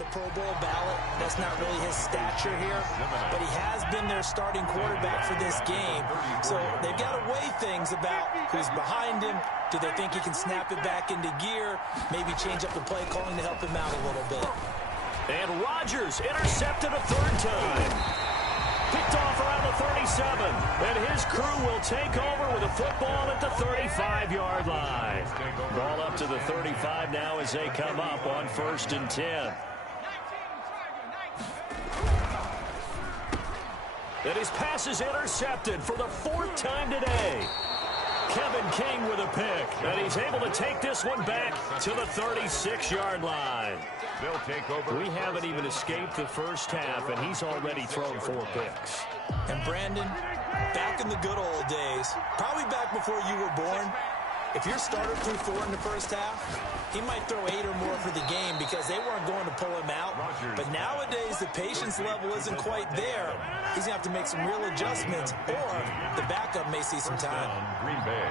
the Pro Bowl ballot. That's not really his stature here, but he has been their starting quarterback for this game. So they've got to weigh things about who's behind him. Do they think he can snap it back into gear? Maybe change up the play calling to help him out a little bit. And Rodgers intercepted a third time. Picked off around the 37. And his crew will take over with a football at the 35-yard line. Ball up to the 35 now as they come up on 1st and 10. And his pass is intercepted for the 4th time today. Kevin King with a pick, and he's able to take this one back to the 36-yard line. They'll take over. We haven't even escaped the first half, and he's already thrown 4 picks. And Brandon, back in the good old days, probably back before you were born, if your starter threw 4 in the first half, he might throw 8 or more for the game because they weren't going to pull him out. But nowadays, the patience level isn't quite there. He's going to have to make some real adjustments, or the backup may see some time. Green Bay.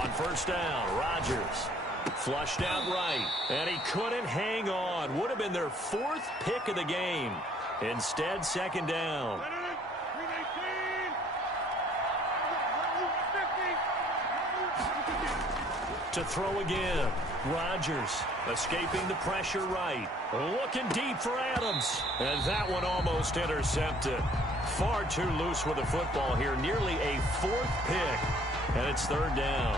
On 1st down, Rodgers flushed out right, and he couldn't hang on. Would have been their 4th pick of the game. Instead, 2nd down. To throw again. Rodgers escaping the pressure right. Looking deep for Adams. And that one almost intercepted. Far too loose with the football here. Nearly a 4th pick. And it's 3rd down.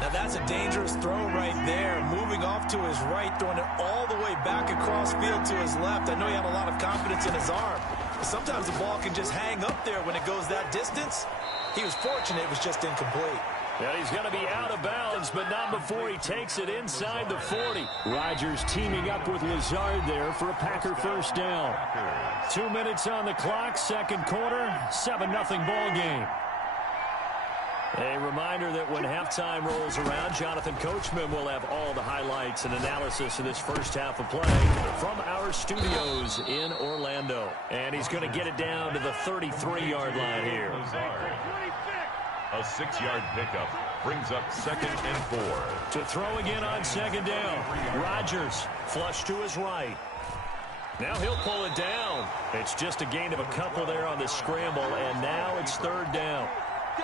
Now that's a dangerous throw right there. Moving off to his right, throwing it all the way back across field to his left. I know he had a lot of confidence in his arm. But sometimes the ball can just hang up there when it goes that distance. He was fortunate it was just incomplete. And he's going to be out of bounds, but not before he takes it inside the 40. Rodgers teaming up with Lazard there for a Packer 1st down. 2 minutes on the clock, 2nd quarter, 7-0 ball game. A reminder that when halftime rolls around, Jonathan Coachman will have all the highlights and analysis of this first half of play from our studios in Orlando. And he's going to get it down to the 33-yard line here. A 6-yard pickup brings up 2nd and 4. To throw again on 2nd down. Rodgers flush to his right. Now he'll pull it down. It's just a gain of a couple there on the scramble, and now it's 3rd down.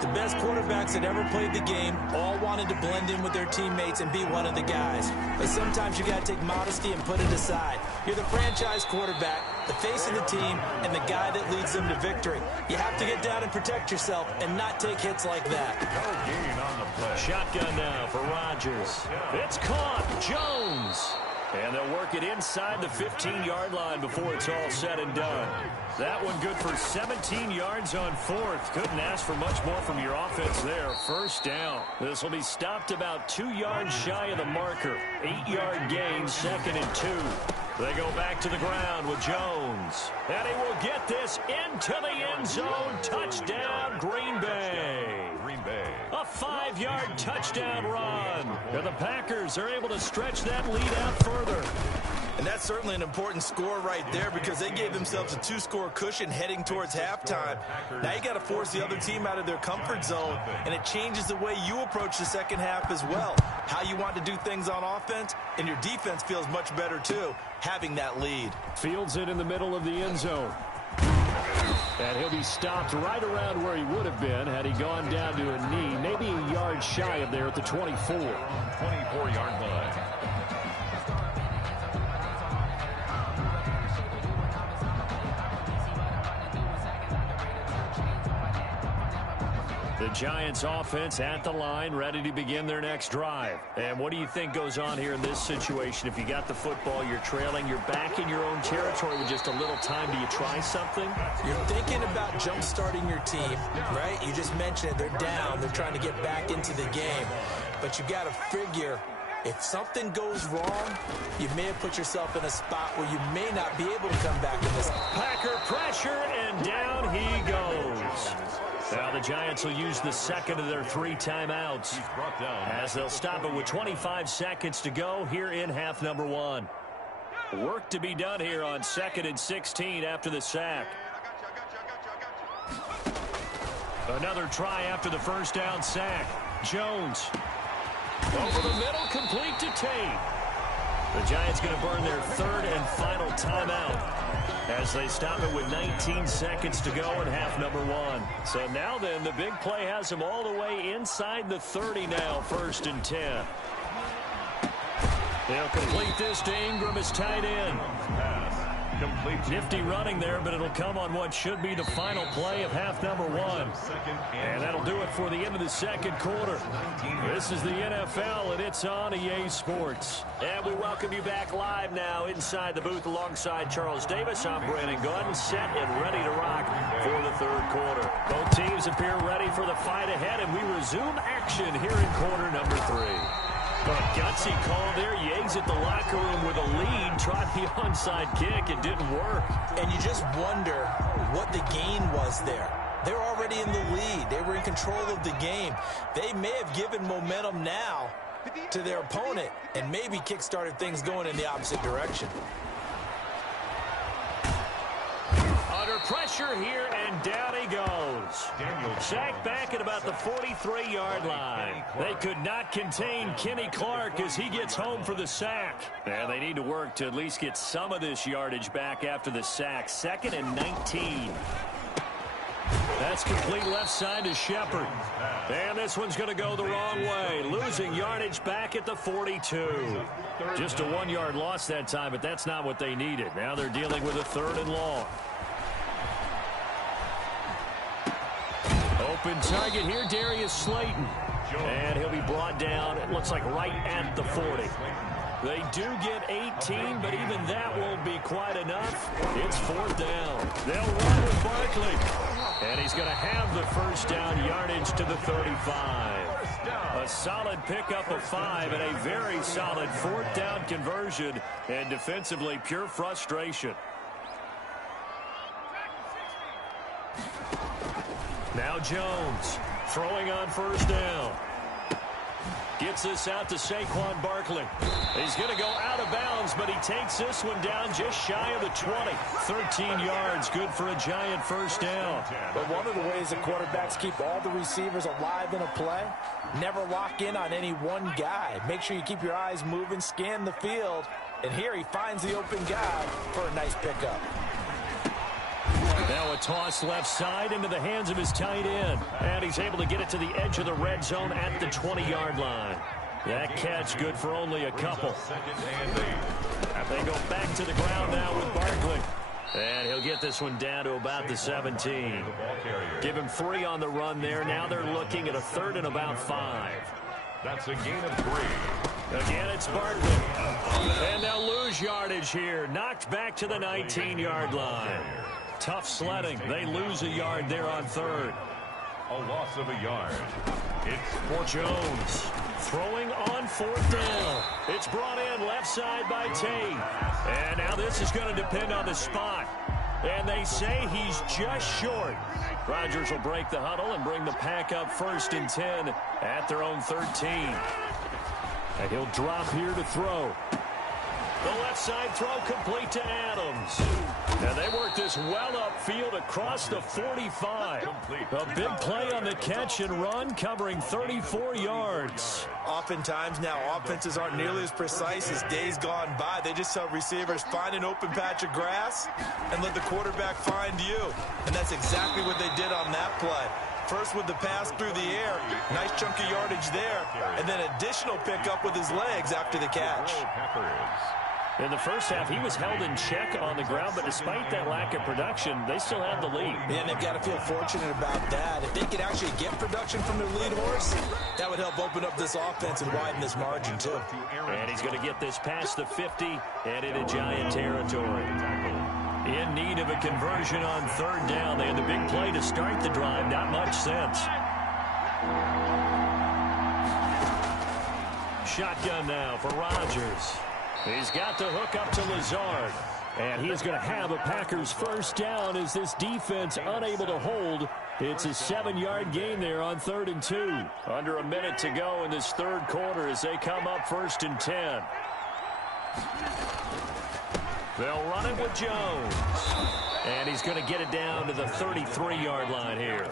The best quarterbacks that ever played the game all wanted to blend in with their teammates and be one of the guys. But sometimes you got to take modesty and put it aside. You're the franchise quarterback, the face of the team, and the guy that leads them to victory. You have to get down and protect yourself and not take hits like that. No gain on the play. Shotgun now for Rodgers. It's caught. Jones. And they'll work it inside the 15-yard line before it's all said and done. That one good for 17 yards on 4th. Couldn't ask for much more from your offense there. 1st down. This will be stopped about 2 yards shy of the marker. 8-yard gain, 2nd and 2. They go back to the ground with Jones. And he will get this into the end zone. Touchdown, Green Bay. Green Bay. A 5-yard touchdown run. And the Packers are able to stretch that lead out further. And that's certainly an important score right there because they gave themselves a 2-score cushion heading towards halftime. Now you got to force the other team out of their comfort zone, and it changes the way you approach the second half as well. How you want to do things on offense, and your defense feels much better too, having that lead. Fields it in the middle of the end zone. And he'll be stopped right around where he would have been had he gone down to a knee, maybe a yard shy of there at the 24. 24-yard line. The Giants offense at the line, ready to begin their next drive. And what do you think goes on here in this situation? If you got the football, you're trailing, you're back in your own territory with just a little time. Do you try something? You're thinking about jump-starting your team, right? You just mentioned it. They're down. They're trying to get back into the game. But you got to figure, if something goes wrong, you may have put yourself in a spot where you may not be able to come back in this. Packer pressure, and down he goes. Now the Giants will use the 2nd of their 3 timeouts as they'll stop it with 25 seconds to go here in half number 1. Work to be done here on 2nd and 16 after the sack. Another try after the 1st down sack. Jones Over the middle, complete to Tate. The Giants going to burn their third and final timeout as they stop it with 19 seconds to go in half number one. So now then, the big play has them all the way inside the 30 now, 1st and 10. They'll complete this to Ingram as tight end. Nifty running there, but it'll come on what should be the final play of half number one. And that'll do it for the end of the second quarter. This is the NFL, and it's on EA Sports. And we welcome you back live now inside the booth alongside Charles Davis. I'm Brandon Gunn, set and ready to rock for the third quarter. Both teams appear ready for the fight ahead, and we resume action here in quarter number 3. A gutsy call there. Yates at the locker room with a lead. Tried the onside kick. It didn't work. And you just wonder what the gain was there. They're already in the lead. They were in control of the game. They may have given momentum now to their opponent and maybe kick-started things going in the opposite direction. Under pressure here, and down he goes. Sacked back at about the 43-yard line. They could not contain Kenny Clark as he gets home for the sack. And they need to work to at least get some of this yardage back after the sack. 2nd and 19. That's complete left side to Shepard. And this one's going to go the wrong way. Losing yardage back at the 42. Just a 1-yard loss that time, but that's not what they needed. Now they're dealing with a 3rd and long. Open target here, Darius Slayton. And he'll be brought down, it looks like right at the 40. They do get 18, but even that won't be quite enough. It's 4th down. They'll run with Barkley. And he's going to have the first down yardage to the 35. A solid pickup of 5 and a very solid 4th down conversion. And defensively, pure frustration. Now Jones throwing on 1st down. Gets this out to Saquon Barkley. He's going to go out of bounds, but he takes this one down just shy of the 20. 13 yards, good for a Giant 1st down. But one of the ways the quarterbacks keep all the receivers alive in a play, never lock in on any one guy. Make sure you keep your eyes moving, scan the field, and here he finds the open guy for a nice pickup. Now a toss left side into the hands of his tight end. And he's able to get it to the edge of the red zone at the 20-yard line. That catch good for only a couple. They go back to the ground now with Barkley. And he'll get this one down to about the 17. Give him 3 on the run there. Now they're looking at a 3rd and about 5. That's a gain of 3. Again, it's Barkley. And they'll lose yardage here. Knocked back to the 19-yard line. Tough sledding. They lose a yard there on 3rd. A loss of a yard. It's for Jones. Throwing on 4th down. It's brought in left side by Tate. And now this is going to depend on the spot. And they say he's just short. Rodgers will break the huddle and bring the pack up 1st and 10 at their own 13. And he'll drop here to throw. The left side throw complete to Adams. And they work this well upfield across the 45. A big play on the catch and run, covering 34 yards. Oftentimes now, offenses aren't nearly as precise as days gone by. They just tell receivers, find an open patch of grass and let the quarterback find you. And that's exactly what they did on that play. First with the pass through the air, nice chunk of yardage there, and then additional pickup with his legs after the catch. In the first half, he was held in check on the ground, but despite that lack of production, they still have the lead. Yeah, and they've got to feel fortunate about that. If they could actually get production from their lead horse, that would help open up this offense and widen this margin, too. And he's going to get this past the 50 and into Giant territory. In need of a conversion on 3rd down. They had the big play to start the drive. Not much sense. Shotgun now for Rodgers. He's got the hook up to Lazard. And he is going to have a Packers 1st down as this defense unable to hold. It's a 7-yard gain there on 3rd and 2. Under a minute to go in this 3rd quarter as they come up 1st and 10. They'll run it with Jones. And he's going to get it down to the 33-yard line here.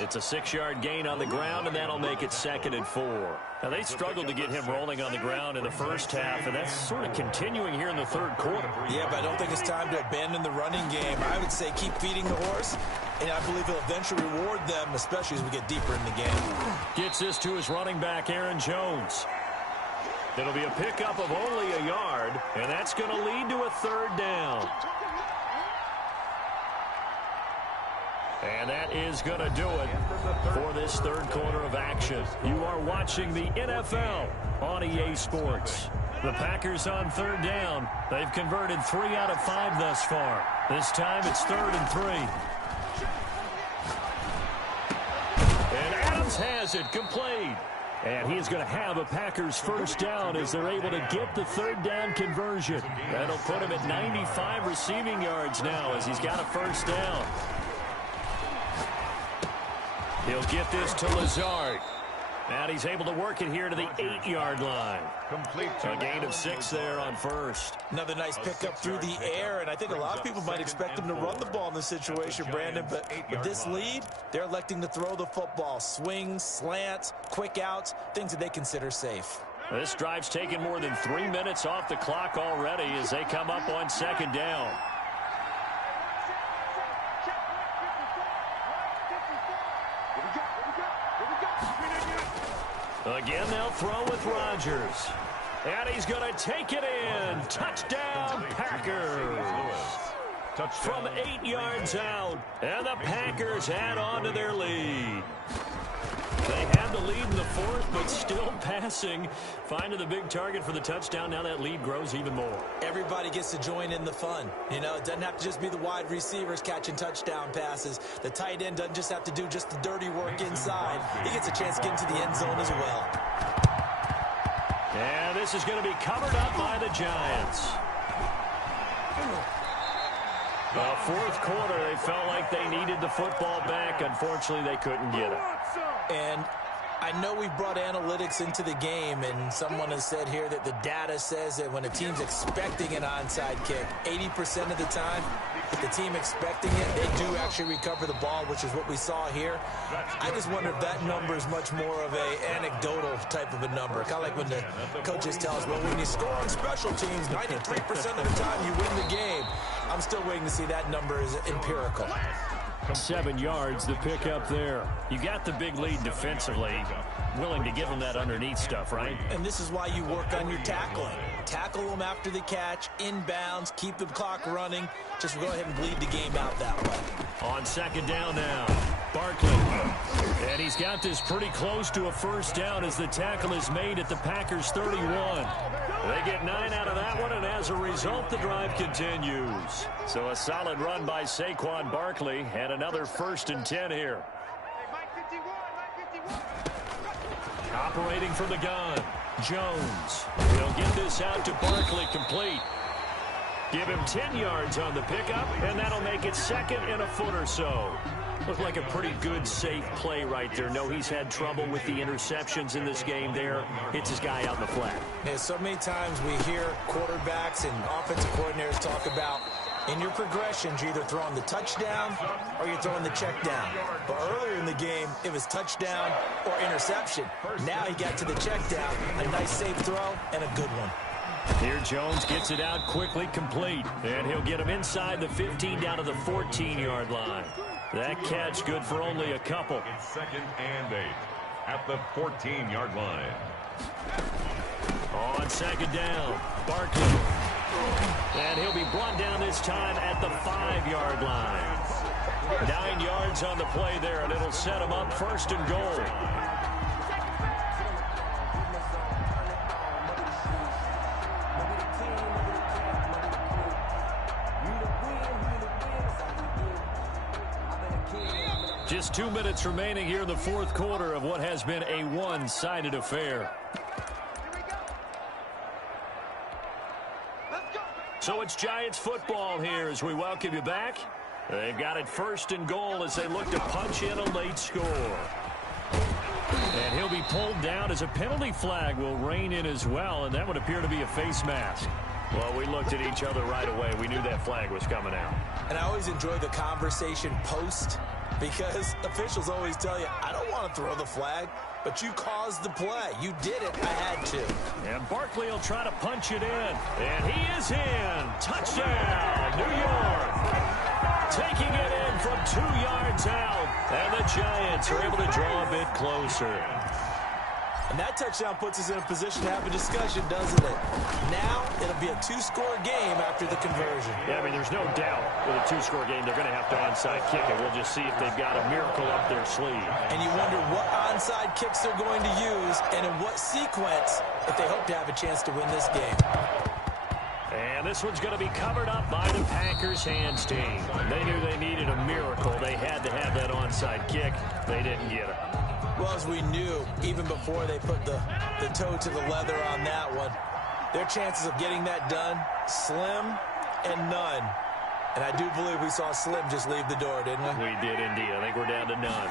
It's a 6-yard gain on the ground, and that'll make it 2nd and 4. Now, they struggled to get him rolling on the ground in the first half, and that's sort of continuing here in the third quarter. Yeah, but I don't think it's time to abandon the running game. I would say keep feeding the horse, and I believe he'll eventually reward them, especially as we get deeper in the game. Gets this to his running back, Aaron Jones. It'll be a pickup of only a yard, and that's going to lead to a 3rd down. And that is going to do it for this third quarter of action. You are watching the NFL on EA Sports. The Packers on 3rd down. They've converted 3 out of 5 thus far. This time it's 3rd and 3. And Adams has it complete. And he's going to have a Packers first down as they're able to get the 3rd down conversion. That'll put him at 95 receiving yards now as he's got a first down. He'll get this to Lazard. And he's able to work it here to the 8-yard line. A gain of 6 there on first. Another nice pickup through the air, and I think a lot of people might expect him to run the ball in this situation, Brandon, but with this lead, they're electing to throw the football. Swings, slants, quick outs, things that they consider safe. This drive's taken more than 3 minutes off the clock already as they come up on 2nd down. Again, they'll throw with Rodgers. And he's going to take it in. Touchdown, Packers. From 8 yards out. And the Packers add on to their lead. They had the lead in the 4th, but still passing. Finding the big target for the touchdown. Now that lead grows even more. Everybody gets to join in the fun. You know, it doesn't have to just be the wide receivers catching touchdown passes. The tight end doesn't just have to do just the dirty work inside. He gets a chance to get into the end zone as well. And this is going to be covered up by the Giants. The 4th quarter, they felt like they needed the football back. Unfortunately, they couldn't get it. And I know we brought analytics into the game, and someone has said here that the data says that when a team's expecting an onside kick, 80% of the time, the team expecting it, they do actually recover the ball, which is what we saw here. I just wonder if that number is much more of a anecdotal type of a number. Kind of like when the coaches tell us, well, when you score on special teams, 93% of the time you win the game. I'm still waiting to see that number is empirical. 7 yards, the pick up there. You got the big lead defensively. Willing to give them that underneath stuff, right? And this is why you work on your tackling. Tackle them after the catch, inbounds, keep the clock running. Just go ahead and bleed the game out that way. On 2nd down now, Barkley. And he's got this pretty close to a first down as the tackle is made at the Packers 31. They get 9 out of that one, and as a result, the drive continues. So a solid run by Saquon Barkley, and another 1st and 10 here. Operating from the gun, Jones. They'll get this out to Barkley complete. Give him 10 yards on the pickup, and that'll make it 2nd and a foot or so. Looked like a pretty good, safe play right there. No, he's had trouble with the interceptions in this game there. Hits his guy out in the flat. Yeah, so many times we hear quarterbacks and offensive coordinators talk about in your progressions, you're either throwing the touchdown or you're throwing the check down. But earlier in the game, it was touchdown or interception. Now he got to the check down. A nice, safe throw and a good one. Here Jones gets it out quickly, complete. And he'll get him inside the 15 down to the 14-yard line. That catch good for only a couple. It's 2nd and 8 at the 14-yard line. On 2nd down, Barkley. And he'll be brought down this time at the 5-yard line. 9 yards on the play there, and it'll set him up 1st and goal. Just 2 minutes remaining here in the 4th quarter of what has been a one-sided affair. So it's Giants football here as we welcome you back. They've got it 1st and goal as they look to punch in a late score. And he'll be pulled down as a penalty flag will rein in as well, and that would appear to be a face mask. Well, we looked at each other right away. We knew that flag was coming out. And I always enjoy the conversation post because officials always tell you, I don't want to throw the flag, but you caused the play. You did it. I had to. And Barkley will try to punch it in. And he is in. Touchdown, New York. Taking it in from 2 yards out. And the Giants are able to draw a bit closer. And that touchdown puts us in a position to have a discussion, doesn't it? Now, it'll be a 2-score game after the conversion. Yeah, I mean, there's no doubt with a 2-score game, they're going to have to onside kick it. We'll just see if they've got a miracle up their sleeve. And you wonder what onside kicks they're going to use and in what sequence if they hope to have a chance to win this game. And this one's going to be covered up by the Packers hands team. They knew they needed a miracle. They had to have that onside kick. They didn't get it. Well, as we knew, even before they put the toe to the leather on that one, their chances of getting that done, slim and none. And I do believe we saw Slim just leave the door, didn't we? We did indeed. I think we're down to none.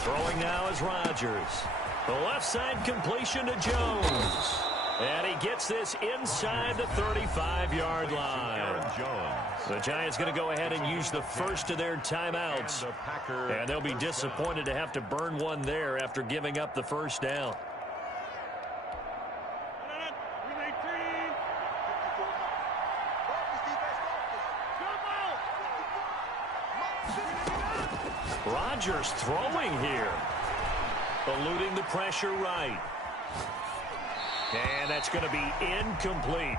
Throwing now is Rodgers. The left side completion to Jones. And he gets this inside the 35-yard line. The Giants going to go ahead and use the first of their timeouts. And they'll be disappointed to have to burn one there after giving up the first down. Rodgers throwing here. Eluding the pressure right. And that's going to be incomplete.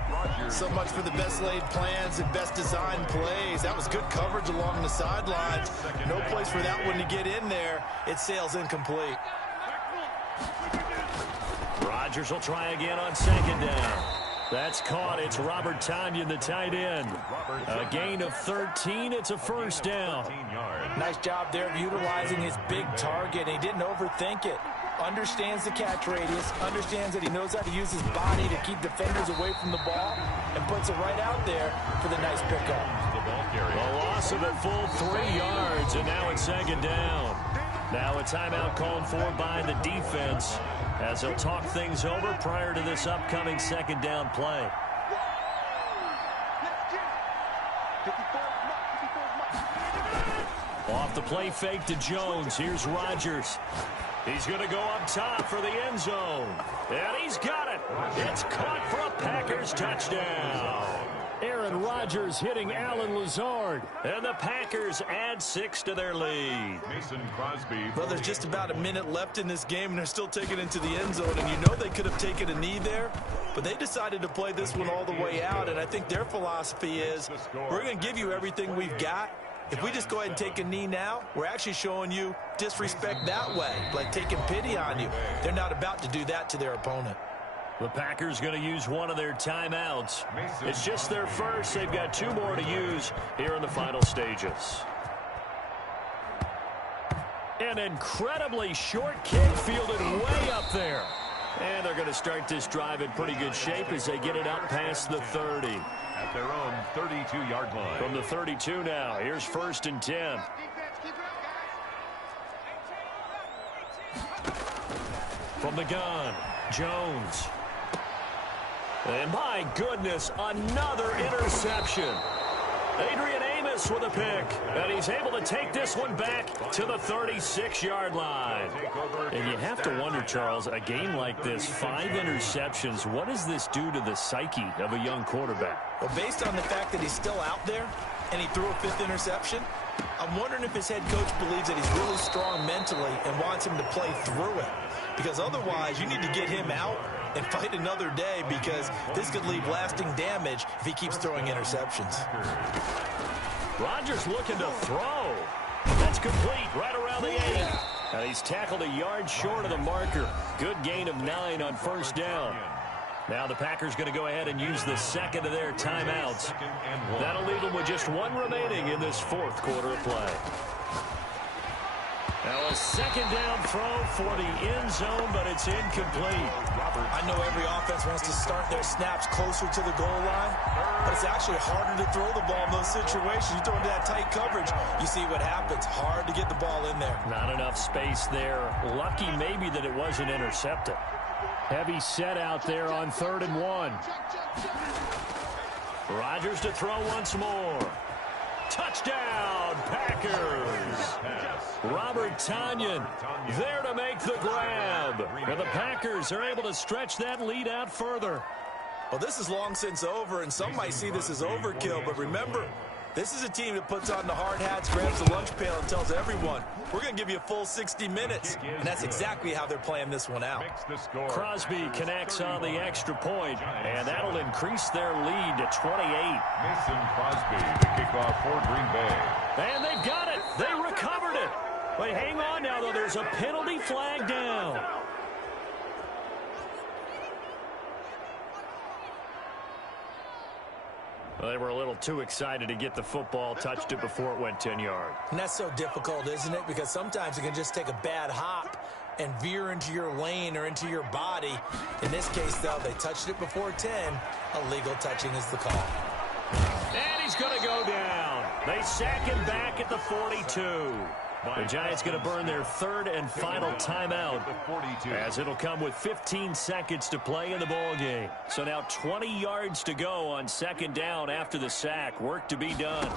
So much for the best laid plans and best designed plays. That was good coverage along the sidelines. No place for that one to get in there. It sails incomplete. Rodgers will try again on second down. That's caught. It's Robert Tonyan, the tight end. A gain of 13. It's a first down. Nice job there of utilizing his big target. He didn't overthink it. Understands the catch radius, understands that he knows how to use his body to keep defenders away from the ball, and puts it right out there for the nice pickup. A loss of a full 3 yards, and now it's second down. Now a timeout called for by the defense as they'll talk things over prior to this upcoming second down play. Off the play fake to Jones. Here's Rodgers. He's going to go up top for the end zone. And he's got it. It's caught for a Packers touchdown. Aaron Rodgers hitting Alan Lazard. And the Packers add 6 to their lead. Mason Crosby. Well, there's just about a minute left in this game, and they're still taking it to the end zone. And you know they could have taken a knee there, but they decided to play this one all the way out. And I think their philosophy is, we're going to give you everything we've got. If we just go ahead and take a knee now, we're actually showing you disrespect that way, like taking pity on you. They're not about to do that to their opponent. The Packers going to use one of their timeouts. It's just their first. They've got 2 more to use here in the final stages. An incredibly short kick fielded way up there. And they're going to start this drive in pretty good shape as they get it up past the 30. At their own 32-yard line. From the 32 now, here's 1st and 10. From the gun, Jones. And my goodness, another interception. Adrian Amos with a pick, and he's able to take this one back to the 36-yard line. And you have to wonder, Charles, a game like this, 5 interceptions, what does this do to the psyche of a young quarterback? Well, based on the fact that he's still out there and he threw a 5th interception, I'm wondering if his head coach believes that he's really strong mentally and wants him to play through it. Because otherwise, you need to get him out and fight another day, because this could leave lasting damage if he keeps throwing interceptions. Rodgers looking to throw. That's complete right around the 8. And he's tackled a yard short of the marker. Good gain of 9 on 1st down. Now the Packers going to go ahead and use the second of their timeouts. That'll leave them with just 1 remaining in this 4th quarter of play. Now a second down throw for the end zone, but it's incomplete. I know every offense wants to start their snaps closer to the goal line, but it's actually harder to throw the ball in those situations. You throw into that tight coverage, you see what happens. Hard to get the ball in there. Not enough space there. Lucky maybe that it wasn't intercepted. Heavy set out there on 3rd and 1. Rodgers to throw once more. Touchdown, Packers. Robert Tonyan there to make the grab. And the Packers are able to stretch that lead out further. Well, this is long since over, and some might see this as overkill. But remember, this is a team that puts on the hard hats, grabs the lunch pail, and tells everyone, we're going to give you a full 60 minutes. And that's exactly how they're playing this one out. Crosby connects on the extra point, and that'll increase their lead to 28. Mason Crosby, the kickoff for Green Bay. And they've got it. They recovered it. But hang on now, though. There's a penalty flag down. Well, they were a little too excited to get the football, touched it before it went 10 yards. And that's so difficult, isn't it? Because sometimes it can just take a bad hop and veer into your lane or into your body. In this case, though, they touched it before 10. Illegal touching is the call. And he's going to go down. They sack him back at the 42. The Giants going to burn their 3rd and final timeout, as it'll come with 15 seconds to play in the ball game. So now 20 yards to go on 2nd down after the sack. Work to be done.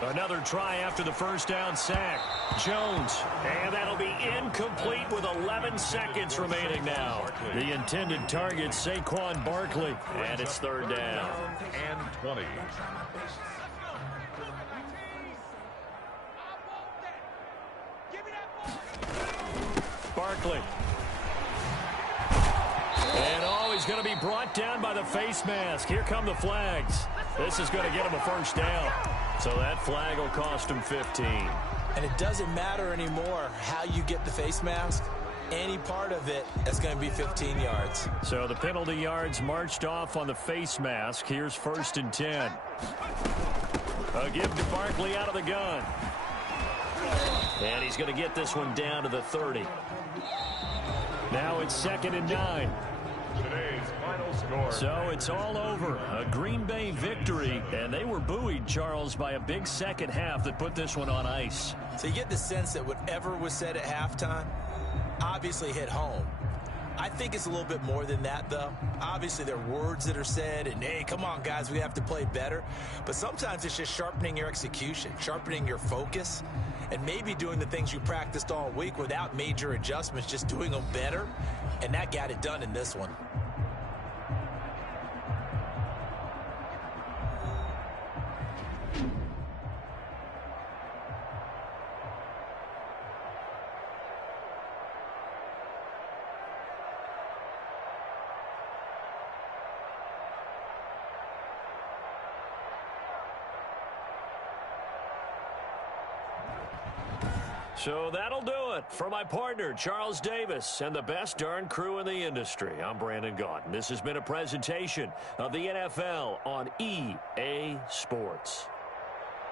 Another try after the 1st down sack. Jones, and that'll be incomplete with 11 seconds remaining now. The intended target, Saquon Barkley, and it's 3rd down. And 20. Barkley. And he's going to be brought down by the face mask. Here come the flags. This is going to get him a 1st down. So that flag will cost him 15. And it doesn't matter anymore how you get the face mask. Any part of it, that's going to be 15 yards. So the penalty yards marched off on the face mask. Here's 1st and 10. A give to Barkley out of the gun. And he's going to get this one down to the 30. Now it's 2nd and 9. Today's final score. So it's all over. A Green Bay victory. And they were buoyed, Charles, by a big second half that put this one on ice. So you get the sense that whatever was said at halftime obviously hit home. I think it's a little bit more than that, though. Obviously, there are words that are said, and, hey, come on, guys, we have to play better. But sometimes it's just sharpening your execution, sharpening your focus, and maybe doing the things you practiced all week without major adjustments, just doing them better. And that got it done in this one. So that'll do it for my partner, Charles Davis, and the best darn crew in the industry. I'm Brandon Gaudin. This has been a presentation of the NFL on EA Sports.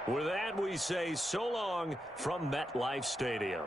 With that, we say so long from MetLife Stadium.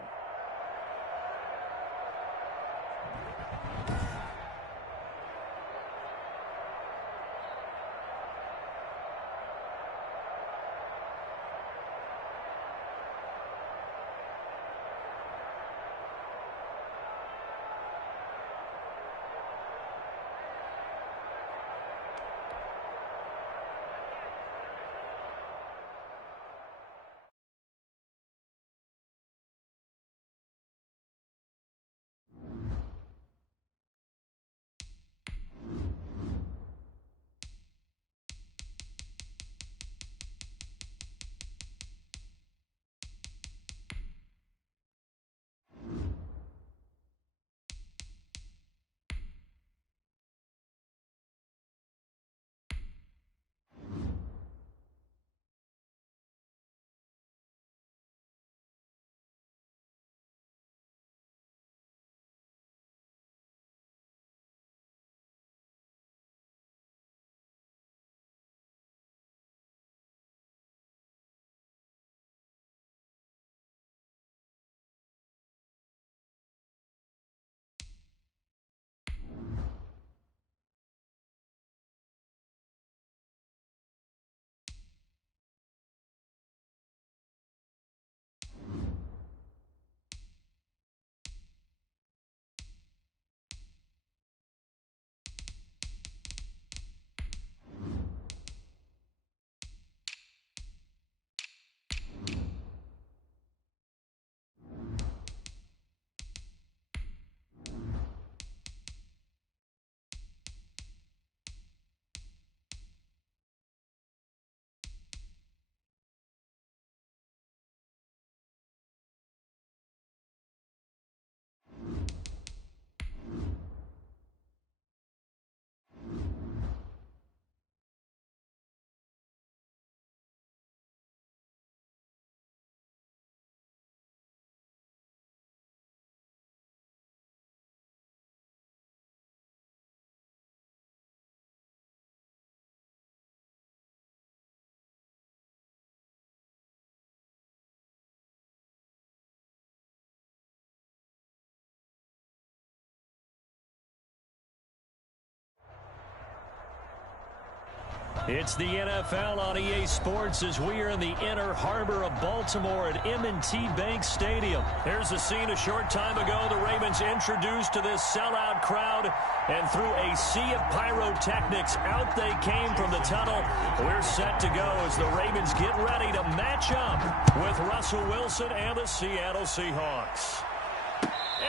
It's the NFL on EA Sports as we are in the inner harbor of Baltimore at M&T Bank Stadium. Here's a scene a short time ago. The Ravens introduced to this sellout crowd, and through a sea of pyrotechnics, out they came from the tunnel. We're set to go as the Ravens get ready to match up with Russell Wilson and the Seattle Seahawks.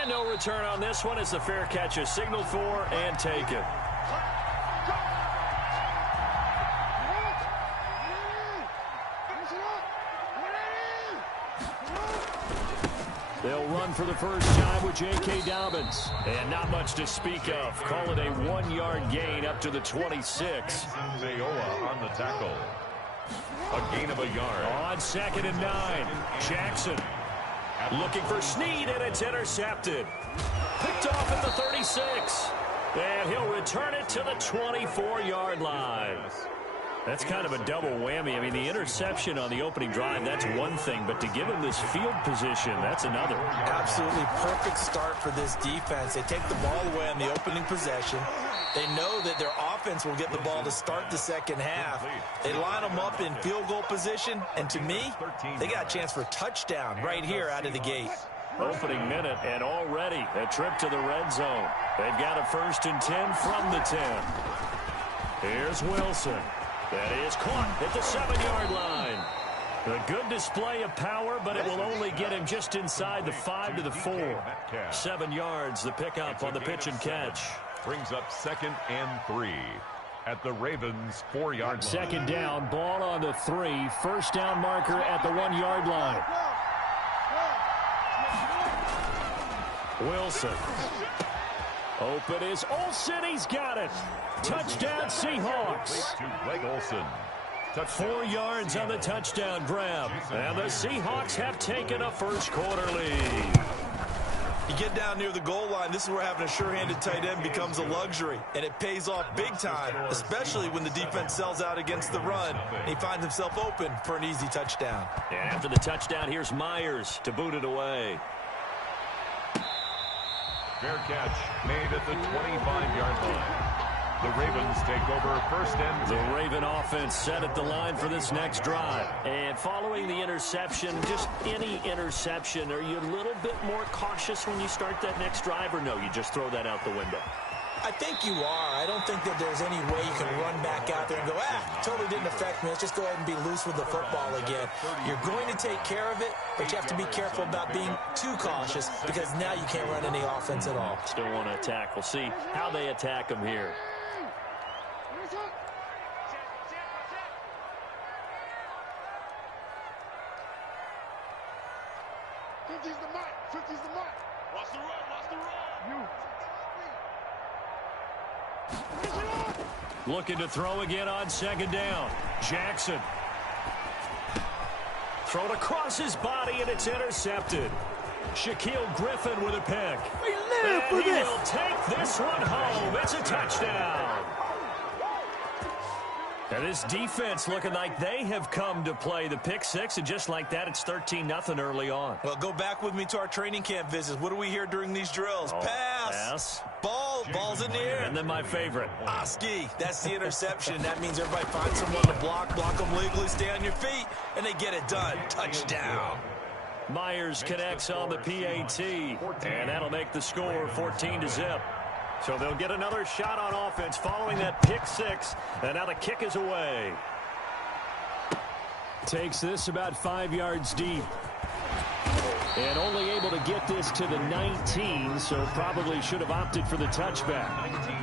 And no return on this one as the fair catch is signaled for and taken. They'll run for the first time with J.K. Dobbins. And not much to speak of. Call it a 1-yard gain up to the 26. Mayoa on the tackle. A gain of a yard. On 2nd and 9. Jackson looking for Snead, and it's intercepted. Picked off at the 36. And he'll return it to the 24-yard line. That's kind of a double whammy. I mean, the interception on the opening drive, that's one thing. But to give him this field position, that's another. Absolutely perfect start for this defense. They take the ball away on the opening possession. They know that their offense will get the ball to start the second half. They line them up in field goal position. And to me, they got a chance for a touchdown right here out of the gate. Opening minute, and already a trip to the red zone. They've got a 1st and 10 from the 10. Here's Wilson. That is caught at the 7-yard line. A good display of power, but it will only get him just inside the 5 to the 4. 7 yards, the pickup on the pitch and catch. Brings up 2nd and 3 at the Ravens' 4-yard line. 2nd down, ball on the 3. 1st down marker at the 1-yard line. Wilson. Open is Olsen. He's got it. Touchdown, Seahawks. To Greg Olsen. 4 yards on the touchdown grab. And the Seahawks have taken a first-quarter lead. You get down near the goal line, this is where having a sure-handed tight end becomes a luxury. And it pays off big time, especially when the defense sells out against the run. And he finds himself open for an easy touchdown. And after the touchdown, here's Myers to boot it away. Fair catch made at the 25-yard line. The Ravens take over 1st and 10. The Raven offense set at the line for this next drive. And following the interception, just any interception, are you a little bit more cautious when you start that next drive, or no, you just throw that out the window? I think you are. I don't think that there's any way you can run back out there and go, totally didn't affect me. Let's just go ahead and be loose with the football again. You're going to take care of it, but you have to be careful about being too cautious because now you can't run any offense at all. Still want to attack. We'll see how they attack them here. Looking to throw again on 2nd down. Jackson. Thrown across his body, and it's intercepted. Shaquille Griffin with a pick. And he will take this one home. It's a touchdown. And this defense looking like they have come to play the pick 6, and just like that, it's 13-0 early on. Well, go back with me to our training camp visits. What do we hear during these drills? Pass. Ball's in the air. And then my favorite. Oski. That's the interception. That means everybody finds someone to block them legally, stay on your feet, and they get it done. Touchdown. Myers connects on the PAT, and that'll make the score 14-0. So they'll get another shot on offense following that pick 6, and now the kick is away. Takes this about 5 yards deep. And only able to get this to the 19, so probably should have opted for the touchback.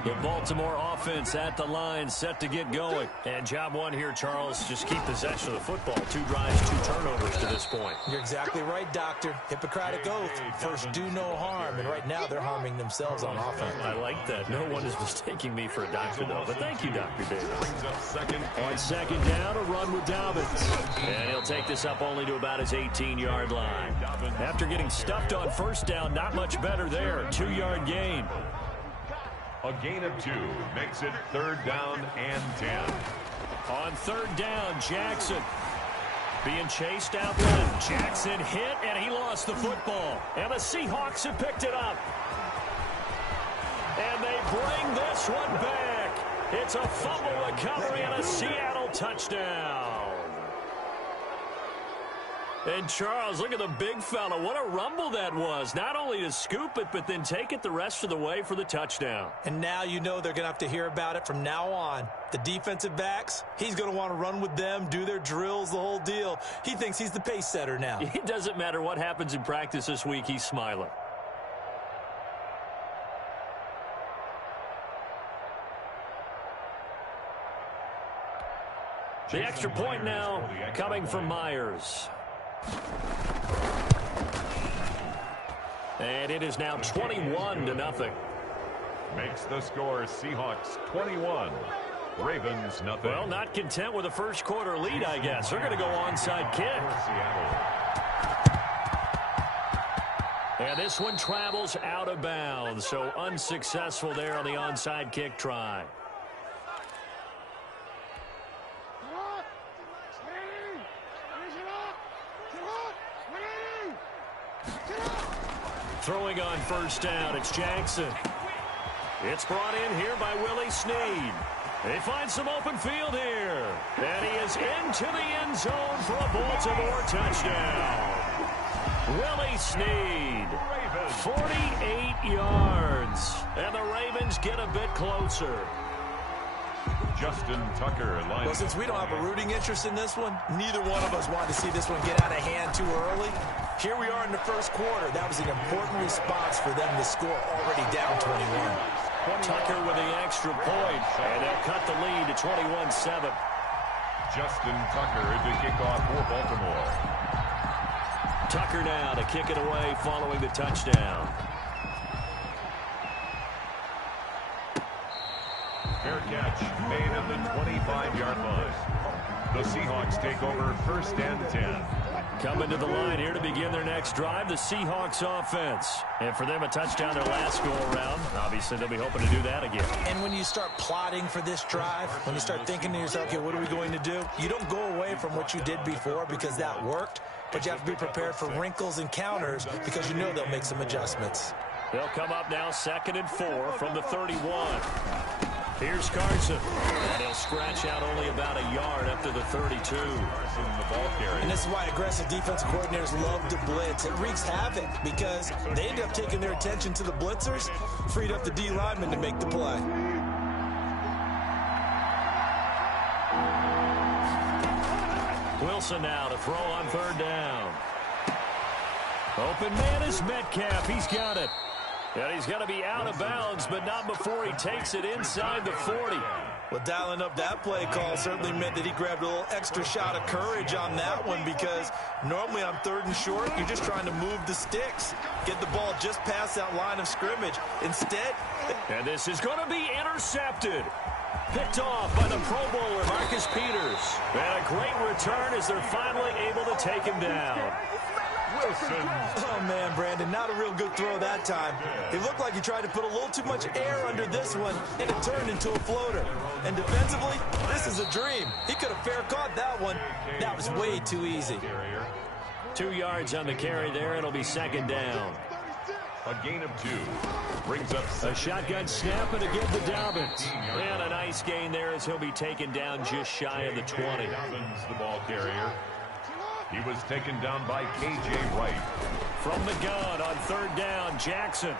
The Baltimore offense at the line, set to get going. And job one here, Charles, just keep possession of the football. 2 drives, 2 turnovers to this point. You're exactly right, Doctor. Hippocratic oath. First, do no harm. And right now, they're harming themselves on offense. I like that. No one is mistaking me for a doctor, though. But thank you, Dr. Davis. On 2nd down, a run with Dobbins. And he'll take this up only to about his 18-yard line. After getting stuffed on 1st down, not much better there. 2-yard gain. A gain of 2 makes it 3rd down and 10. On 3rd down, Jackson being chased out there. Jackson hit, and he lost the football. And the Seahawks have picked it up. And they bring this one back. It's a fumble recovery and a Seattle touchdown. And Charles, look at the big fella. What a rumble that was. Not only to scoop it, but then take it the rest of the way for the touchdown. And now you know they're going to have to hear about it from now on. The defensive backs, he's going to want to run with them, do their drills, the whole deal. He thinks he's the pace setter now. It doesn't matter what happens in practice this week. He's smiling. The extra point now coming from Myers. And it is now 21-0. Makes the score Seahawks 21. Ravens nothing. Well, not content with a first quarter lead, I guess. They're going to go onside kick. And this one travels out of bounds. So unsuccessful there on the onside kick try. Throwing on first down, it's Jackson. It's brought in here by Willie Snead. They find some open field here. And he is into the end zone for a Baltimore touchdown. Willie Snead, 48 yards. And the Ravens get a bit closer. Justin Tucker. Well, since we don't have a rooting interest in this one, neither one of us wanted to see this one get out of hand too early. Here we are in the first quarter. That was an important response for them to score already down 21. Tucker with the extra point, and they'll cut the lead to 21-7. Justin Tucker to kick off for Baltimore. Tucker now to kick it away following the touchdown. Fair catch made at the 25-yard line. The Seahawks take over first and 10. Coming to the line here to begin their next drive, the Seahawks offense. And for them, a touchdown their last go-around. Obviously, they'll be hoping to do that again. And when you start plotting for this drive, when you start thinking to yourself, okay, what are we going to do? You don't go away from what you did before because that worked, but you have to be prepared for wrinkles and counters because you know they'll make some adjustments. They'll come up now 2nd and 4 from the 31. Here's Carson. And he'll scratch out only about a yard up to the 32. And this is why aggressive defensive coordinators love to blitz. It wreaks havoc because they end up taking their attention to the blitzers, freed up the D lineman to make the play. Wilson now to throw on 3rd down. Open man is Metcalf. He's got it. And he's going to be out of bounds, but not before he takes it inside the 40. Well, dialing up that play call certainly meant that he grabbed a little extra shot of courage on that one because normally on 3rd and short, you're just trying to move the sticks, get the ball just past that line of scrimmage. Instead... And this is going to be intercepted. Picked off by the Pro Bowler, Marcus Peters. And a great return as they're finally able to take him down. Wilson. Oh, man, Brandon, not a real good throw that time. It looked like he tried to put a little too much air under this one, and it turned into a floater. And defensively, this is a dream. He could have fair caught that one. That was way too easy. 2 yards on the carry there. It'll be 2nd down. A gain of 2. Brings up a shotgun snap and again to Dobbins. And a nice gain there as he'll be taken down just shy of the 20. Dobbins, the ball carrier. He was taken down by K.J. Wright. From the gun on 3rd down, Jackson.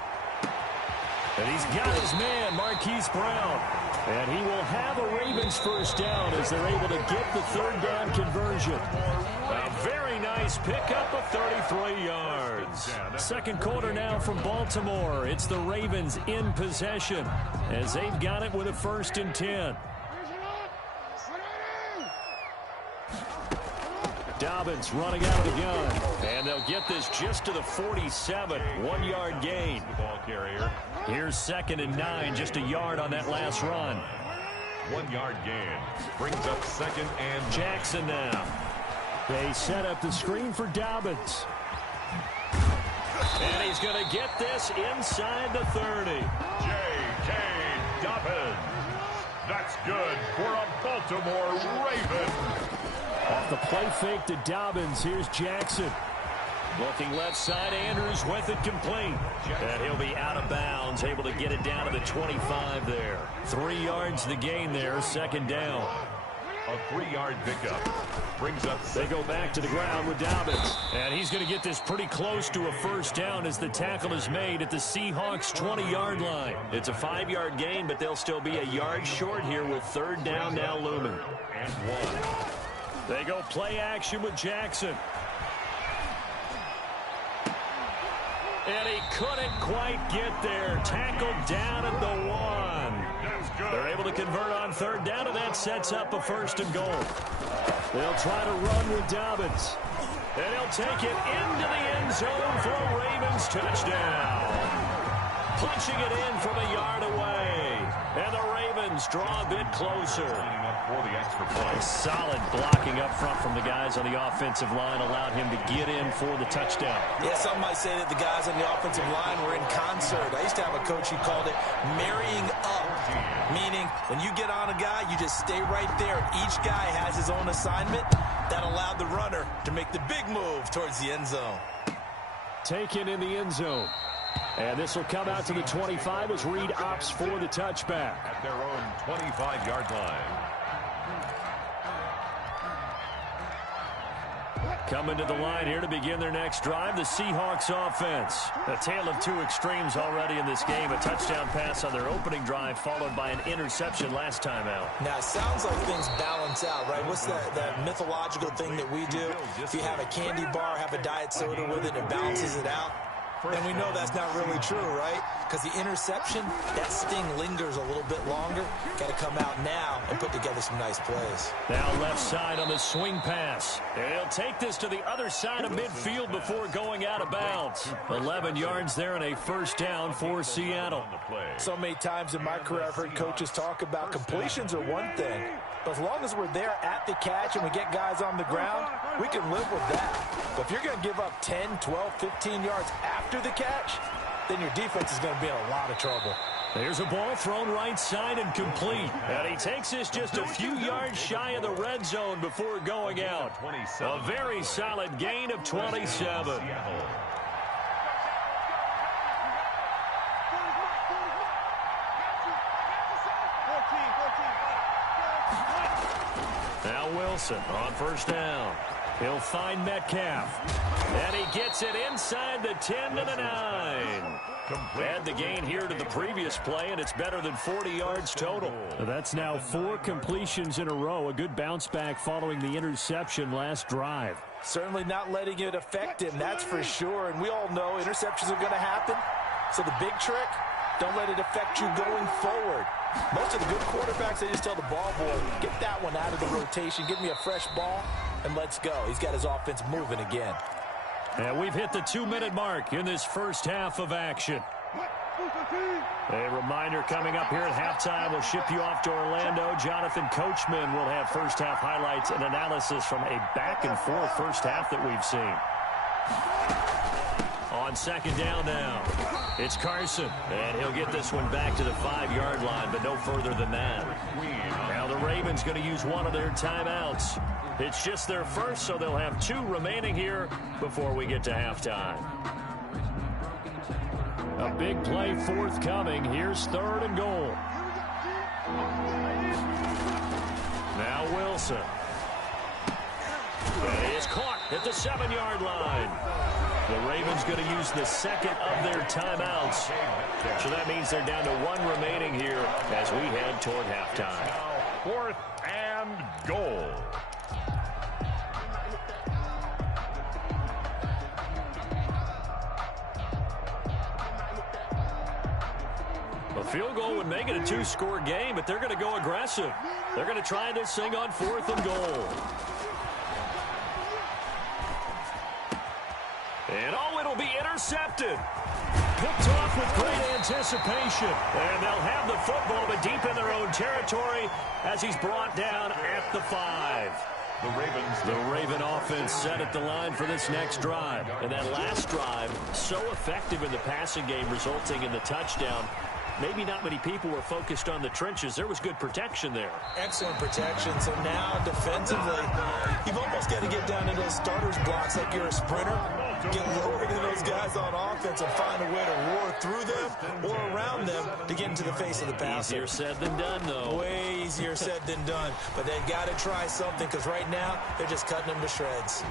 And he's got his man, Marquise Brown. And he will have a Ravens first down as they're able to get the 3rd down conversion. A very nice pickup of 33 yards. 2nd quarter now from Baltimore. It's the Ravens in possession as they've got it with a 1st and 10. Dobbins running out of the gun. And they'll get this just to the 47. 1-yard gain. Ball carrier. Here's 2nd and 9. Just a yard on that last run. 1-yard gain. Brings up 2nd and Jackson now. They set up the screen for Dobbins. And he's going to get this inside the 30. J.K. Dobbins. That's good for a Baltimore Raven. Off the play fake to Dobbins, here's Jackson. Looking left side, Andrews with it complete. And he'll be out of bounds, able to get it down to the 25 there. 3 yards the gain there, second down. A 3-yard pickup brings up. They go back to the ground with Dobbins. And he's going to get this pretty close to a first down as the tackle is made at the Seahawks' 20-yard line. It's a 5-yard gain, but they'll still be a yard short here with third down now looming. And 1. They go play action with Jackson. And he couldn't quite get there. Tackled down at the 1. They're able to convert on third down, and that sets up a first and goal. They'll try to run with Dobbins. And he'll take it into the end zone for a Ravens touchdown. Punching it in from a yard away. And the Ravens draw a bit closer. For the extra point. Solid blocking up front from the guys on the offensive line allowed him to get in for the touchdown. Yeah, some might say that the guys on the offensive line were in concert. I used to have a coach who called it marrying up, meaning when you get on a guy, you just stay right there. Each guy has his own assignment. That allowed the runner to make the big move towards the end zone. Taken in the end zone. And this will come out to the 25 as Reed opts for the touchback. At their own 25-yard line. Coming to the line here to begin their next drive, the Seahawks offense. A tale of two extremes already in this game. A touchdown pass on their opening drive, followed by an interception last time out. Now, it sounds like things balance out, right? What's that mythological thing that we do? If you have a candy bar, have a diet soda with it, it balances it out. And we know that's not really true, right? Because the interception, that sting lingers a little bit longer. Got to come out now and put together some nice plays. Now left side on the swing pass. And he'll take this to the other side of midfield before going out of bounds. 11 yards there and a first down for Seattle. So many times in my career I've heard coaches talk about completions are one thing. But as long as we're there at the catch and we get guys on the ground, we can live with that. But if you're going to give up 10, 12, 15 yards after the catch, then your defense is going to be in a lot of trouble. There's a ball thrown right side and complete. And he takes this just a few yards shy of the red zone before going out. A very solid gain of 27. Now Wilson on first down. He'll find Metcalf. And he gets it inside the 10 to the 9. Add the gain here to the previous play, and it's better than 40 yards total. That's now 4 completions in a row. A good bounce back following the interception last drive. Certainly not letting it affect him, that's for sure. And we all know interceptions are going to happen. So the big trick, don't let it affect you going forward. Most of the good quarterbacks, they just tell the ball boy, get that one out of the rotation, give me a fresh ball, and let's go. He's got his offense moving again. And we've hit the 2-minute mark in this first half of action. A reminder coming up here at halftime, we'll ship you off to Orlando. Jonathan Coachman will have first half highlights and analysis from a back-and-forth first half that we've seen. On second down now, it's Carson. And he'll get this one back to the 5-yard line, but no further than that. Now the Ravens going to use one of their timeouts. It's just their first, so they'll have 2 remaining here before we get to halftime. A big play forthcoming. Here's third and goal. Now Wilson. And he is caught at the 7-yard line. The Ravens going to use the second of their timeouts. So that means they're down to 1 remaining here as we head toward halftime. 4th and goal. A field goal would make it a 2-score game, but they're going to go aggressive. They're going to try this thing on 4th and goal. And it'll be intercepted. Picked off with great anticipation. And they'll have the football, but deep in their own territory as he's brought down at the 5. The Raven offense set at the line for this next drive. And that last drive, so effective in the passing game, resulting in the touchdown. Maybe not many people were focused on the trenches. There was good protection there. Excellent protection. So now defensively, you've almost got to get down into those starters blocks like you're a sprinter. get lower than those guys on offense and find a way to roar through them or around them to get into the face of the passer. Easier said than done, though. Way easier said than done. But they've got to try something because right now they're just cutting them to shreds.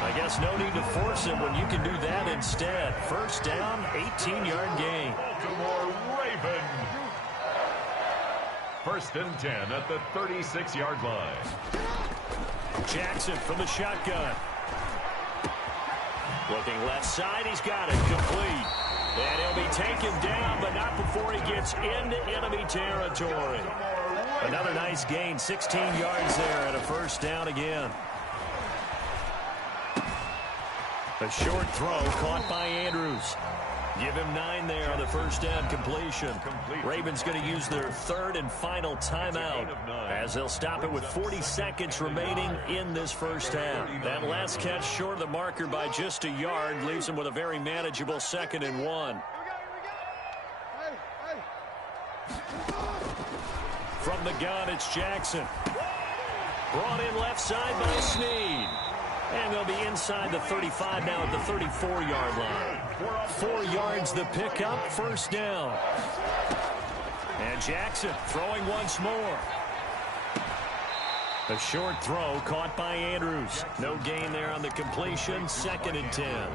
I guess no need to force it when you can do that instead. First down, 18-yard gain. Baltimore Raven. First and 10 at the 36-yard line. Jackson from the shotgun. Looking left side, he's got it complete. And he'll be taken down, but not before he gets into enemy territory. Another nice gain, 16 yards there, and a first down again. A short throw caught by Andrews. Give him 9 there on the first down completion. Ravens going to use their third and final timeout as they'll stop it with 40 seconds remaining in this first half. That last catch short of the marker by just a yard leaves them with a very manageable 2nd and 1. From the gun, it's Jackson. Brought in left side by Snead. And they'll be inside the 35 now at the 34-yard line. 4 yards the pickup, first down. And Jackson throwing once more. A short throw caught by Andrews. No gain there on the completion, 2nd and 10.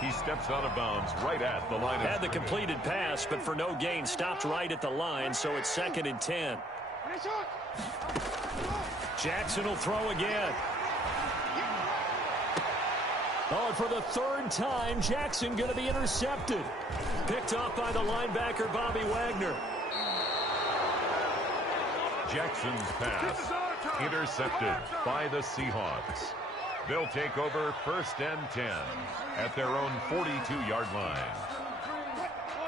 He steps out of bounds right at the line. Had the completed pass, but for no gain, stopped right at the line, so it's 2nd and 10. Jackson will throw again. Oh, and for the 3rd time, Jackson going to be intercepted. Picked off by the linebacker, Bobby Wagner. Jackson's pass intercepted by the Seahawks. They'll take over first and 10 at their own 42-yard line.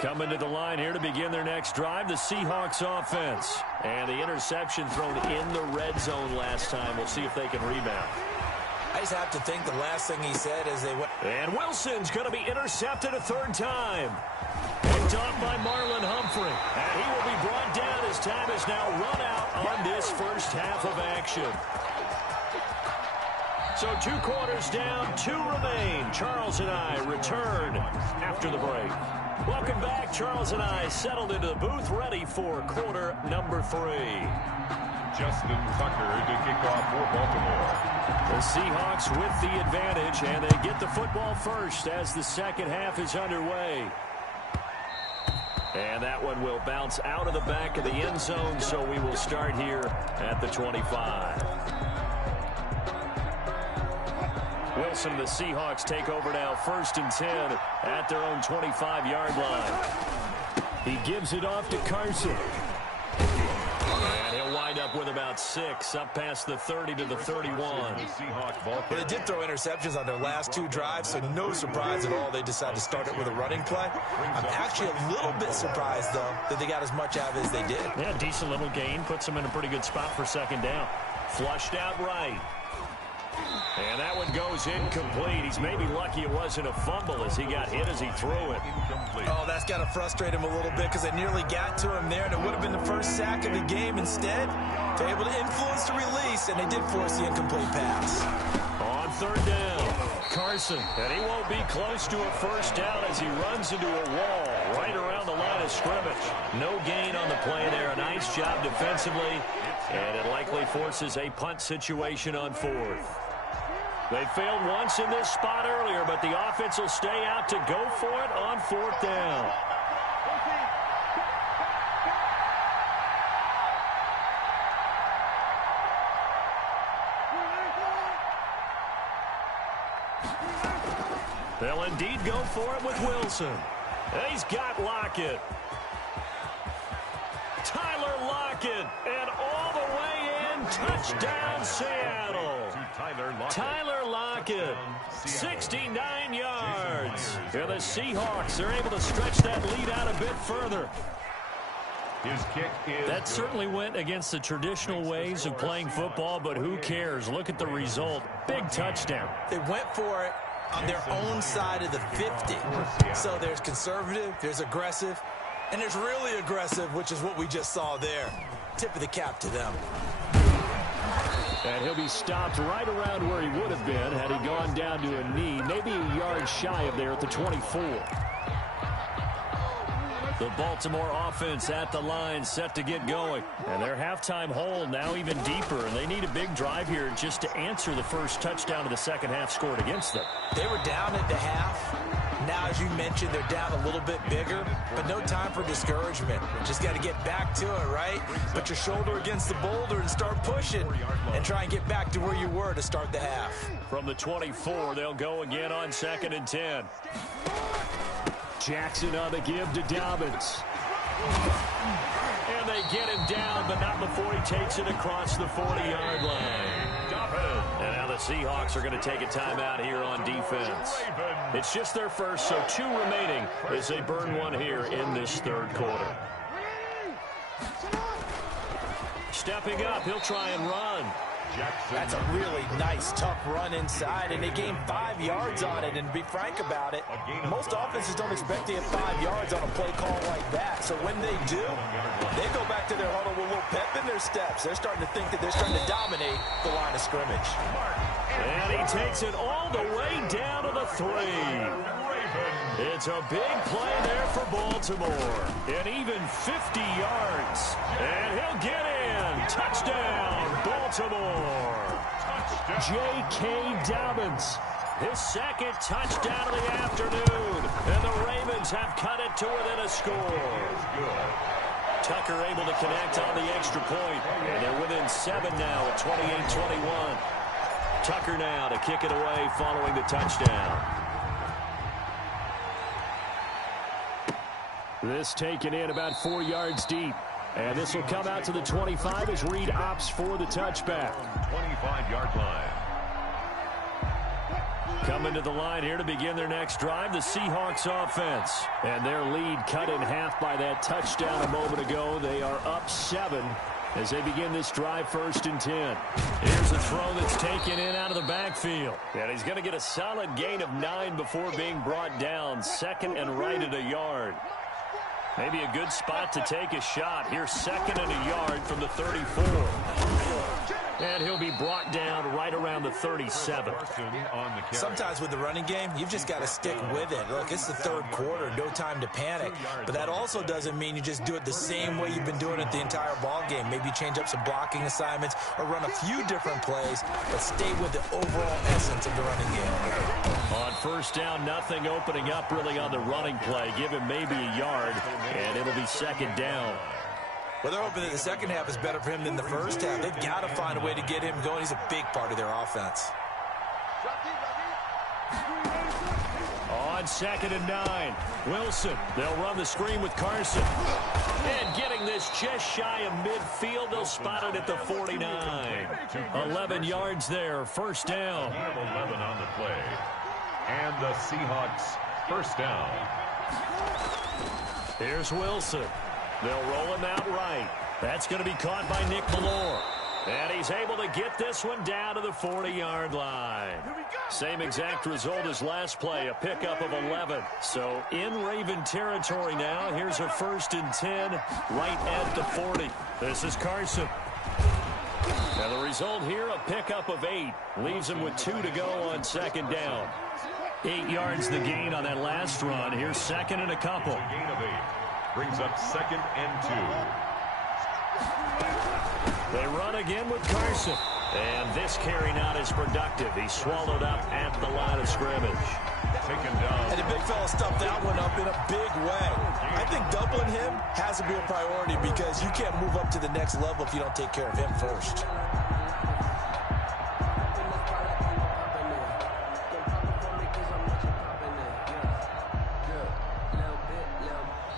Coming to the line here to begin their next drive, the Seahawks offense. And the interception thrown in the red zone last time. We'll see if they can rebound. I just have to think the last thing he said as they went. And Wilson's going to be intercepted a 3rd time. Picked off by Marlon Humphrey. And he will be brought down as time is now run out on this first half of action. So 2 quarters down, 2 remain. Charles and I return after the break. Welcome back. Charles and I settled into the booth ready for quarter number 3. Justin Tucker to kick off for Baltimore. The Seahawks with the advantage, and they get the football first as the second half is underway. And that one will bounce out of the back of the end zone, so we will start here at the 25. Wilson and the Seahawks take over now, 1st and 10 at their own 25-yard line. He gives it off to Carson. And he'll wind up with about 6, up past the 30 to the 31. Well, they did throw interceptions on their last 2 drives, so no surprise at all they decided to start it with a running play. I'm actually a little bit surprised, though, that they got as much out of it as they did. Yeah, decent little gain. Puts them in a pretty good spot for 2nd down. Flushed out right. And that one goes incomplete. He's maybe lucky it wasn't a fumble as he got hit as he threw it. Oh, that's got to frustrate him a little bit because they nearly got to him there, and it would have been the first sack of the game. Instead, they're able to influence the release, and they did force the incomplete pass. On 3rd down, Carson. And he won't be close to a first down as he runs into a wall right around the line of scrimmage. No gain on the play there. A nice job defensively, and it likely forces a punt situation on 4th. They failed once in this spot earlier, but the offense will stay out to go for it on 4th down. They'll indeed go for it with Wilson. He's got Lockett. Tyler Lockett, and all the way in, touchdown Seattle. Tyler Lockett, 69 yards. And the Seahawks are able to stretch that lead out a bit further. His kick is that certainly went against the traditional ways of playing football, but who cares? Look at the result. Big touchdown. They went for it on their own side of the 50. So there's conservative, there's aggressive, and there's really aggressive, which is what we just saw there. Tip of the cap to them. And he'll be stopped right around where he would have been had he gone down to a knee, maybe a yard shy of there at the 24. The Baltimore offense at the line, set to get going. And their halftime hole now even deeper, and they need a big drive here just to answer the first touchdown of the second half scored against them. They were down at the half. Now, as you mentioned, they're down a little bit bigger, but no time for discouragement. Just got to get back to it, right? Put your shoulder against the boulder and start pushing and try and get back to where you were to start the half. From the 24, they'll go again on 2nd and 10. Jackson on the give to Dobbins. And they get him down, but not before he takes it across the 40-yard line. And now the Seahawks are going to take a timeout here on defense. It's just their first, so 2 remaining as they burn one here in this third quarter. Stepping up, he'll try and run. That's a really nice, tough run inside, and they gained 5 yards on it. And to be frank about it, most offenses don't expect to get 5 yards on a play call like that. So when they do, they go back to their huddle with a little pep in their steps. They're starting to think that they're starting to dominate the line of scrimmage. And he takes it all the way down to the 3. It's a big play there for Baltimore. An even 50 yards. And he'll get in. Touchdown, Baltimore. J.K. Dobbins. His second touchdown of the afternoon. And the Ravens have cut it to within a score. Tucker able to connect on the extra point. And they're within 7 now at 28-21. Tucker now to kick it away following the touchdown. This taken in about 4 yards deep. And this will come out to the 25 as Reed opts for the touchback. 25-yard line. Coming to the line here to begin their next drive, the Seahawks offense. And their lead cut in half by that touchdown a moment ago. They are up 7 as they begin this drive, 1st and 10. Here's a throw that's taken in out of the backfield. And he's going to get a solid gain of 9 before being brought down. 2nd and right at a yard. Maybe a good spot to take a shot. Here's 2nd and a yard from the 34. And he'll be brought down right around the 37. Sometimes with the running game, you've just got to stick with it. Look, it's the third quarter, no time to panic. But that also doesn't mean you just do it the same way you've been doing it the entire ball game. Maybe change up some blocking assignments or run a few different plays, but stay with the overall essence of the running game. On 1st down, nothing opening up really on the running play. Give him maybe a yard, and it'll be 2nd down. Well, they're hoping that the second half is better for him than the first half. They've got to find a way to get him going. He's a big part of their offense. On 2nd and 9, Wilson. They'll run the screen with Carson. And getting this just shy of midfield, they'll spot it at the 49. 11 yards there, 1st down. 11 on the play. And the Seahawks, 1st down. Here's Wilson. They'll roll him out right. That's going to be caught by Nick Ballore. And he's able to get this one down to the 40-yard line. Same exact result as last play, a pickup of 11. So in Raven territory now. Here's a 1st and 10 right at the 40. This is Carson. And the result here, a pickup of 8. Leaves him with 2 to go on 2nd down. 8 yards the gain on that last run. Here's 2nd and a couple. Gain of 8. Brings up 2nd and 2. They run again with Carson. And this carry not as productive. He's swallowed up at the line of scrimmage. Taken down. And the big fella stuffed that one up in a big way. I think doubling him has to be a priority because you can't move up to the next level if you don't take care of him first.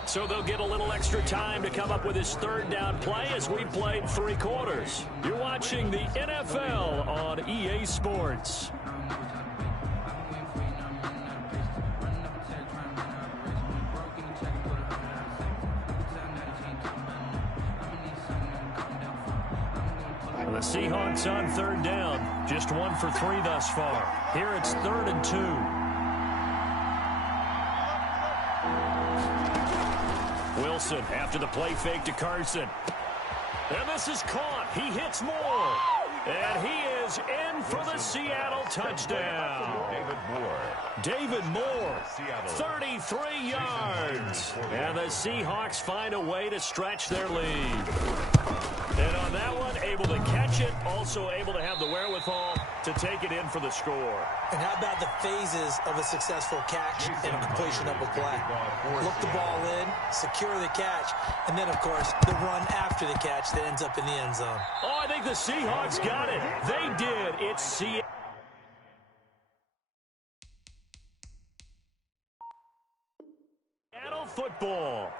So they'll get a little extra time to come up with his 3rd down play as we played 3 quarters. You're watching the NFL on EA Sports. The Seahawks on 3rd down. Just 1 for 3 thus far. Here it's 3rd and 2. Wilson after the play fake to Carson. And this is caught. He hits Moore. And he is in for the Seattle touchdown. David Moore, 33 yards. And the Seahawks find a way to stretch their lead. And on that one, able to catch it, also able to have the wherewithal to take it in for the score. And how about the phases of a successful catch and a completion of a play? Look the ball in, secure the catch, and then, of course, the run after the catch that ends up in the end zone. Oh, I think the Seahawks got it. They did. It's Seattle football.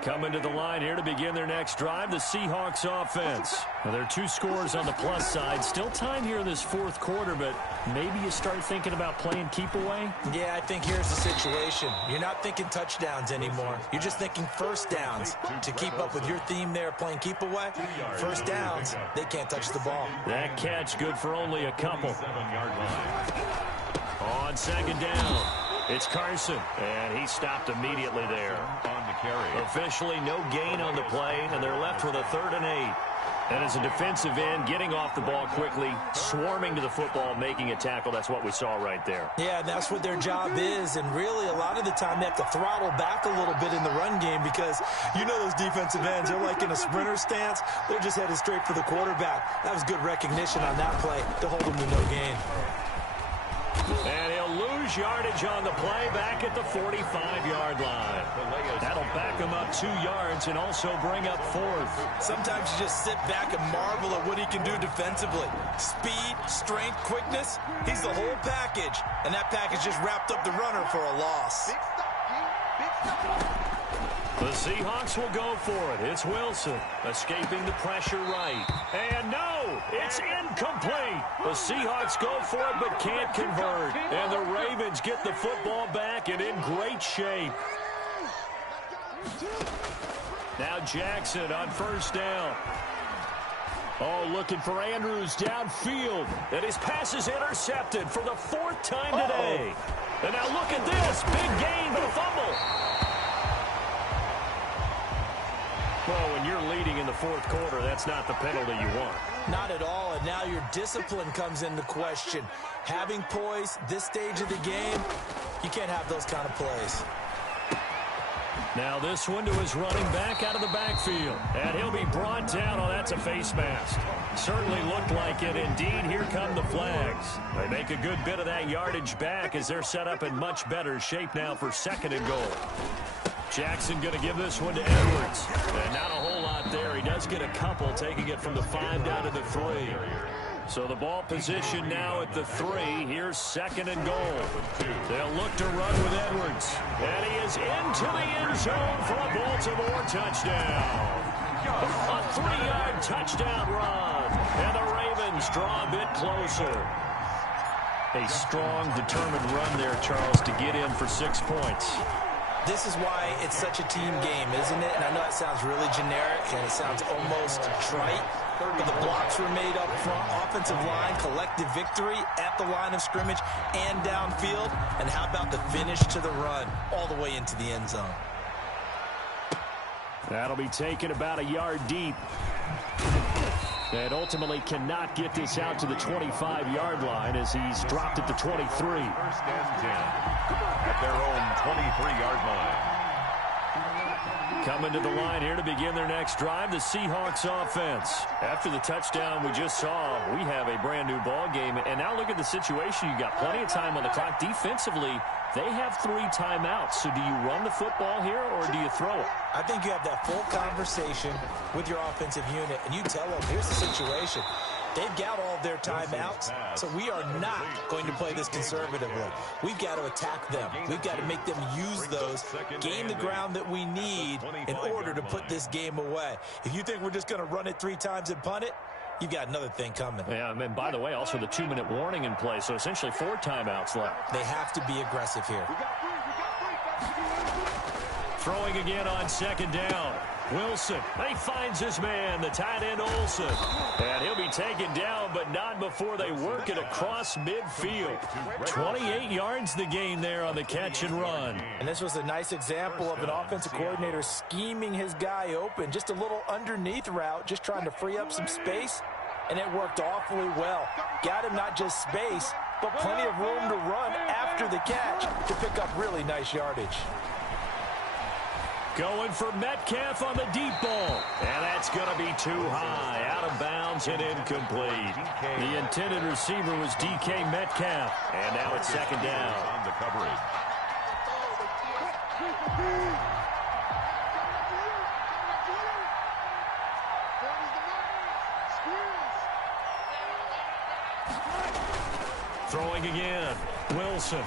Coming to the line here to begin their next drive, the Seahawks offense. Now, there are 2 scores on the plus side. Still time here in this fourth quarter, but maybe you start thinking about playing keep away? Yeah, I think here's the situation. You're not thinking touchdowns anymore. You're just thinking first downs. To keep up with your theme there, playing keep away, first downs, they can't touch the ball. That catch good for only a couple. On second down, it's Carson, and he stopped immediately there. Officially no gain on the play, and they're left with a 3rd and 8. And as a defensive end, getting off the ball quickly, swarming to the football, making a tackle, that's what we saw right there. Yeah, and that's what their job is, and really a lot of the time they have to throttle back a little bit in the run game because you know those defensive ends, they're like in a sprinter stance. They're just headed straight for the quarterback. That was good recognition on that play to hold them to no gain. And he'll lose yardage on the play back at the 45-yard line. That'll back him up 2 yards and also bring up 4th. Sometimes you just sit back and marvel at what he can do defensively. Speed, strength, quickness, he's the whole package. And that package just wrapped up the runner for a loss. The Seahawks will go for it. It's Wilson escaping the pressure right. And no, it's incomplete. The Seahawks go for it but can't convert. And the Ravens get the football back and in great shape. Now Jackson on first down. Oh, looking for Andrews downfield. And his pass is intercepted for the 4th time today. And now look at this. Big gain, but a fumble. Well, when you're leading in the 4th quarter, that's not the penalty you want. Not at all, and now your discipline comes into question. Having poise this stage of the game, you can't have those kind of plays. Now this one to his running back out of the backfield. And he'll be brought down. Oh, that's a face mask. Certainly looked like it. Indeed, here come the flags. They make a good bit of that yardage back as they're set up in much better shape now for 2nd and goal. Jackson going to give this one to Edwards. And not a whole lot there. He does get a couple, taking it from the 5 down to the 3. So the ball position now at the 3. Here's 2nd and goal. They'll look to run with Edwards. And he is into the end zone for a Baltimore touchdown. A 3-yard touchdown run. And the Ravens draw a bit closer. A strong, determined run there, Charles, to get in for 6 points. This is why it's such a team game, isn't it? And I know it sounds really generic and it sounds almost trite, but the blocks were made up front, offensive line, collective victory at the line of scrimmage and downfield. And how about the finish to the run all the way into the end zone? That'll be taken about a yard deep. And ultimately cannot get this out to the 25-yard line as he's dropped at the 23. 1st and 10 at their own 23-yard line. Coming to the line here to begin their next drive, the Seahawks offense. After the touchdown we just saw, we have a brand-new ball game. And now look at the situation. You've got plenty of time on the clock. Defensively, they have 3 timeouts. So do you run the football here or do you throw it? I think you have that full conversation with your offensive unit, and you tell them, here's the situation. They've got all of their timeouts, so we are not going to play this conservatively. We've got to attack them. We've got to make them use those, gain the ground that we need in order to put this game away. If you think we're just going to run it 3 times and punt it, you've got another thing coming. Yeah, and by the way, also the 2-minute warning in play, so essentially 4 timeouts left. They have to be aggressive here. Throwing again on 2nd down. Wilson, he finds his man, the tight end Olsen. And he'll be taken down, but not before they work it across midfield. 28 yards the gain there on the catch and run. And this was a nice example of an offensive coordinator scheming his guy open. Just a little underneath route, just trying to free up some space, and it worked awfully well. Got him not just space, but plenty of room to run after the catch to pick up really nice yardage. Going for Metcalf on the deep ball. And that's going to be too high. Out of bounds and incomplete. The intended receiver was DK Metcalf. And now it's second down. On the coverage. Throwing again. Wilson.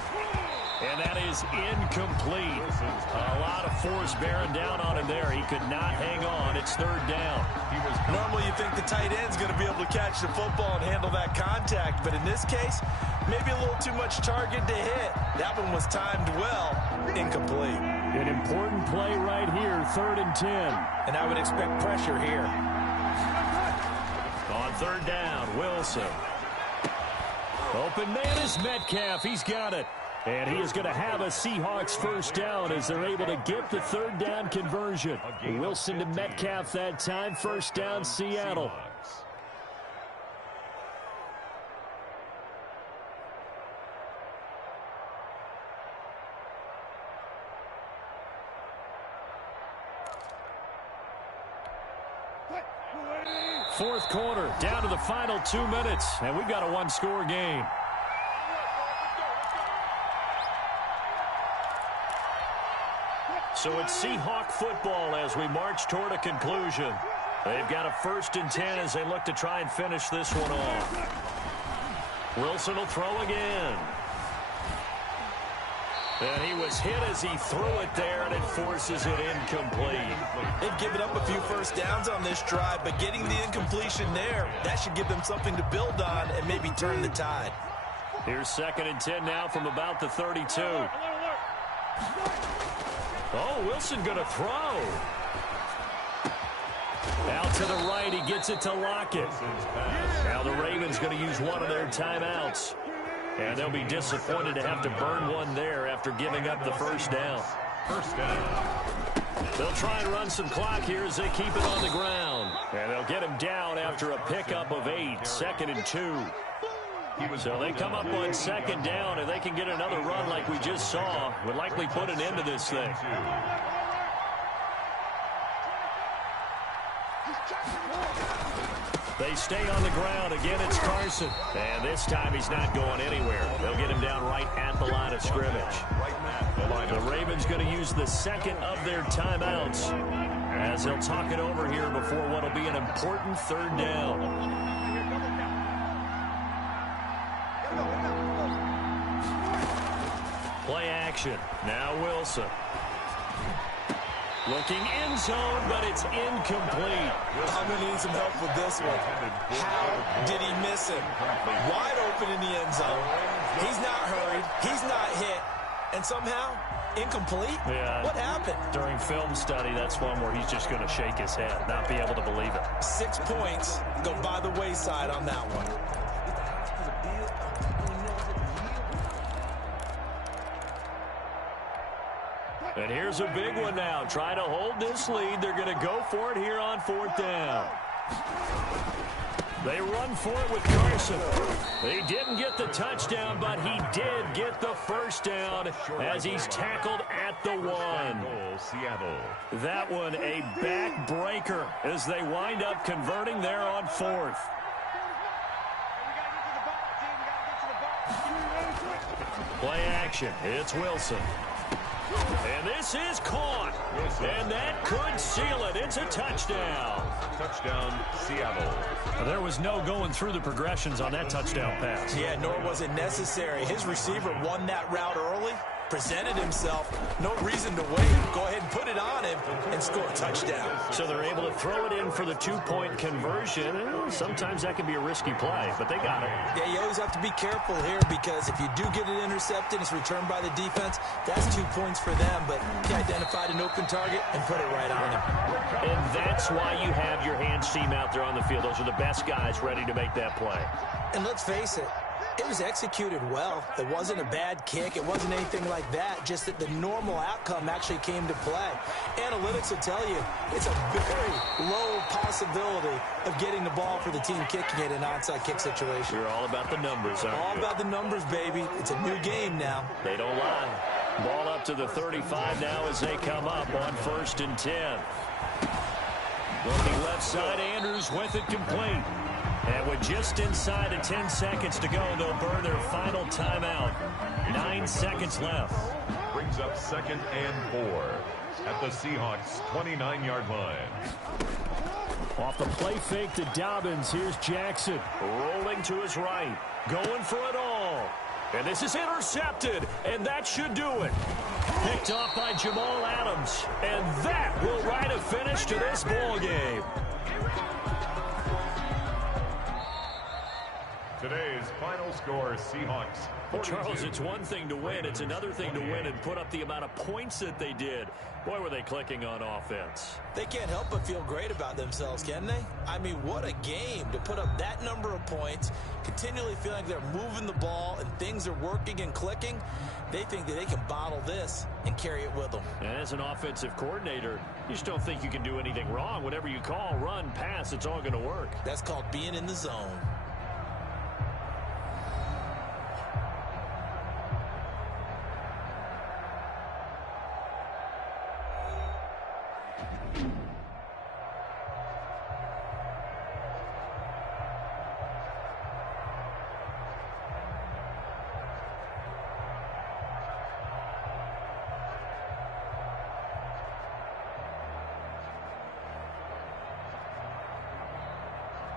And that is incomplete. A lot of force bearing down on him there. He could not hang on. It's third down. Normally you think the tight end's going to be able to catch the football and handle that contact, but in this case, maybe a little too much target to hit. That one was timed well. Incomplete. An important play right here, 3rd and 10. And I would expect pressure here. On third down, Wilson. Open man is Metcalf. He's got it. And he is going to have a Seahawks first down as they're able to get the third down conversion. Wilson to Metcalf that time. First down, Seattle. Fourth quarter, down to the final 2 minutes, and we've got a one-score game. So it's Seahawk football as we march toward a conclusion. They've got a 1st and 10 as they look to try and finish this one off. Wilson will throw again. And he was hit as he threw it there, and it forces it incomplete. They've given up a few first downs on this drive, but getting the incompletion there, that should give them something to build on and maybe turn the tide. Here's 2nd and 10 now from about the 32. Oh, Wilson going to throw. Out to the right, he gets it to Lockett. Now the Ravens going to use one of their timeouts. And they'll be disappointed to have to burn one there after giving up the first down. First down. They'll try and run some clock here as they keep it on the ground. And they'll get him down after a pickup of 8, 2nd and 2. So they come up on 2nd down, and they can get another run like we just saw. Would likely put an end to this thing. They stay on the ground. Again, it's Carson. And this time he's not going anywhere. They'll get him down right at the line of scrimmage. The Ravens going to use the 2nd of their timeouts as they'll talk it over here before what will be an important 3rd down. Play action. Now Wilson. Looking end zone, but it's incomplete. I'm going to need some help with this one. How did he miss him? Wide open in the end zone. He's not hurried. He's not hit. And somehow, incomplete? Yeah. What happened? During film study, that's one where he's just going to shake his head, not be able to believe it. 6 points go by the wayside on that one. And here's a big one now. Trying to hold this lead. They're going to go for it here on 4th down. They run for it with Carson. He didn't get the touchdown, but he did get the first down as he's tackled at the 1. That one a backbreaker as they wind up converting there on 4th. Play action. It's Wilson. And this is caught. And that could seal it. It's a touchdown. Touchdown, Seattle. There was no going through the progressions on that touchdown pass. Yeah, nor was it necessary. His receiver won that route early, presented himself. No reason to wait. Go ahead and put it on him and score a touchdown. So they're able to throw it in for the two-point conversion. Sometimes that can be a risky play, but they got it. Yeah, you always have to be careful here because if you do get it intercepted, it's returned by the defense, that's 2 points for them. But he identified an open target and put it right on him. And that's why you have your hands team out there on the field. Those are the best guys ready to make that play. And let's face it, it was executed well. It wasn't a bad kick. It wasn't anything like that. Just that the normal outcome actually came to play. Analytics will tell you it's a very low possibility of getting the ball for the team kicking it in an onside kick situation. You're all about the numbers, aren't you? All about the numbers, baby. It's a new game now. They don't lie. Ball up to the 35 now as they come up on 1st and 10. Looking left side, Andrews with it complete. And with just inside of 10 seconds to go, they'll burn their final timeout. 9 seconds left. Brings up 2nd and 4 at the Seahawks' 29-yard line. Off the play fake to Dobbins. Here's Jackson. Rolling to his right. Going for it all. And this is intercepted. And that should do it. Picked off by Jamal Adams. And that will write a finish to this ball game. Today's final score, Seahawks 42. Charles, it's one thing to win. It's another thing to win and put up the amount of points that they did. Boy, were they clicking on offense. They can't help but feel great about themselves, can they? I mean, what a game to put up that number of points, continually feeling like they're moving the ball and things are working and clicking. They think that they can bottle this and carry it with them. And as an offensive coordinator, you just don't think you can do anything wrong. Whatever you call, run, pass, it's all going to work. That's called being in the zone.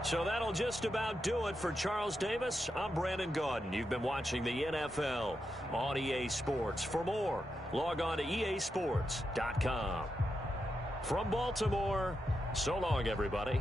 So that'll just about do it for Charles Davis. I'm Brandon Gaudin. You've been watching the NFL on EA Sports. For more, log on to easports.com. From Baltimore, so long, everybody.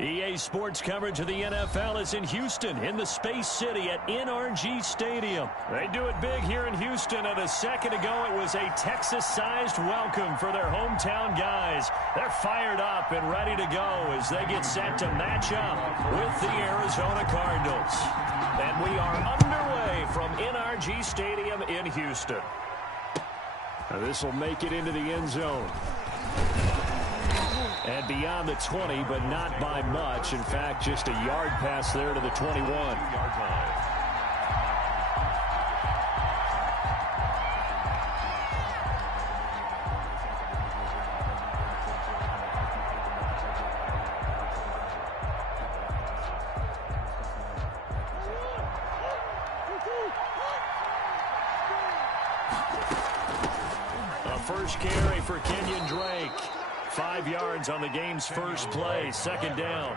EA Sports coverage of the NFL is in Houston, in the Space City at NRG Stadium. They do it big here in Houston, and a second ago it was a Texas-sized welcome for their hometown guys. They're fired up and ready to go as they get set to match up with the Arizona Cardinals. And we are underway from NRG Stadium in Houston. This will make it into the end zone. And beyond the 20, but not by much. In fact, just a yard pass there to the 21. A first carry for Kenyon Drake. 5 yards on the game's first play, second down.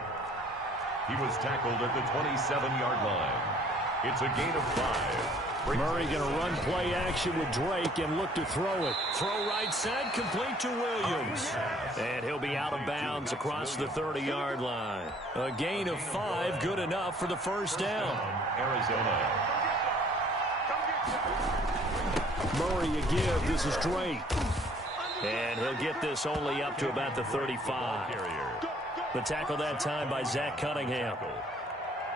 He was tackled at the 27-yard line. It's a gain of 5. Murray going to run play action with Drake and look to throw it. Throw right side, complete to Williams. And he'll be out of bounds across the 30-yard line. A gain of 5, good enough for the first down. Arizona. Murray again, this is Drake. And he'll get this only up to about the 35. The tackle that time by Zach Cunningham.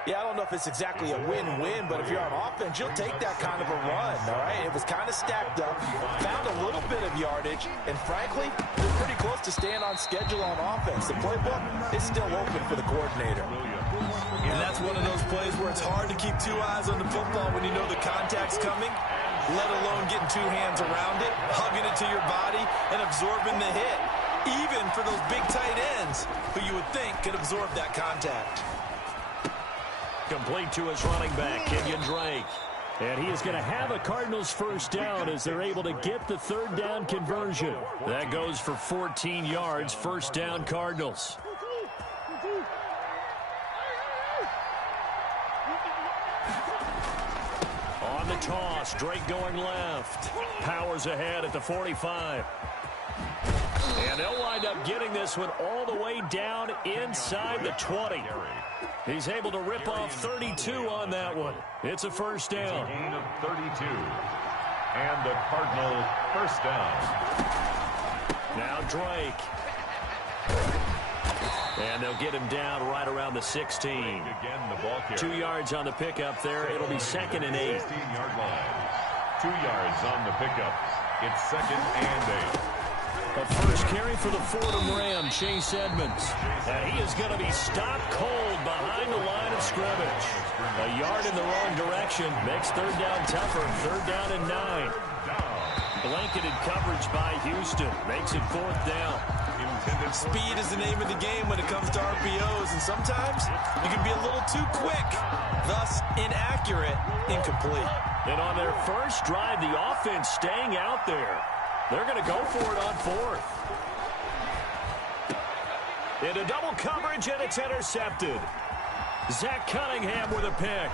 Yeah, I don't know if it's exactly a win-win, but if you're on offense, you'll take that kind of a run, all right? It was kind of stacked up, found a little bit of yardage, and frankly, they're pretty close to staying on schedule on offense. The playbook is still open for the coordinator. And that's one of those plays where it's hard to keep 2 eyes on the football when you know the contact's coming, let alone getting 2 hands around it, hugging it to your body, and absorbing the hit, even for those big tight ends who you would think could absorb that contact. Complete to his running back, Kenyon Drake. And he is going to have a Cardinals first down as they're able to get the third down conversion. That goes for 14 yards, first down Cardinals. On the toss, Drake going left. Powers ahead at the 45. And they'll wind up getting this one all the way down inside the 20. He's able to rip off 32 on that one. It's a first down. It's a gain of 32. And the Cardinal first down. Now Drake. And they'll get him down right around the 16. Again, the ball carrier. 2 yards on the pickup there. It'll be second and 8. 16-yard line. 2 yards on the pickup. It's second and 8. A first carry for the Fordham Ram, Chase Edmonds. And he is going to be stopped cold behind the line of scrimmage. A yard in the wrong direction makes third down tougher. Third down and 9. Blanketed coverage by Houston. Makes it fourth down. Speed is the name of the game when it comes to RPOs, and sometimes you can be a little too quick, thus inaccurate, incomplete. And on their first drive, the offense staying out there. They're going to go for it on fourth. Into double coverage, and it's intercepted. Zach Cunningham with a pick.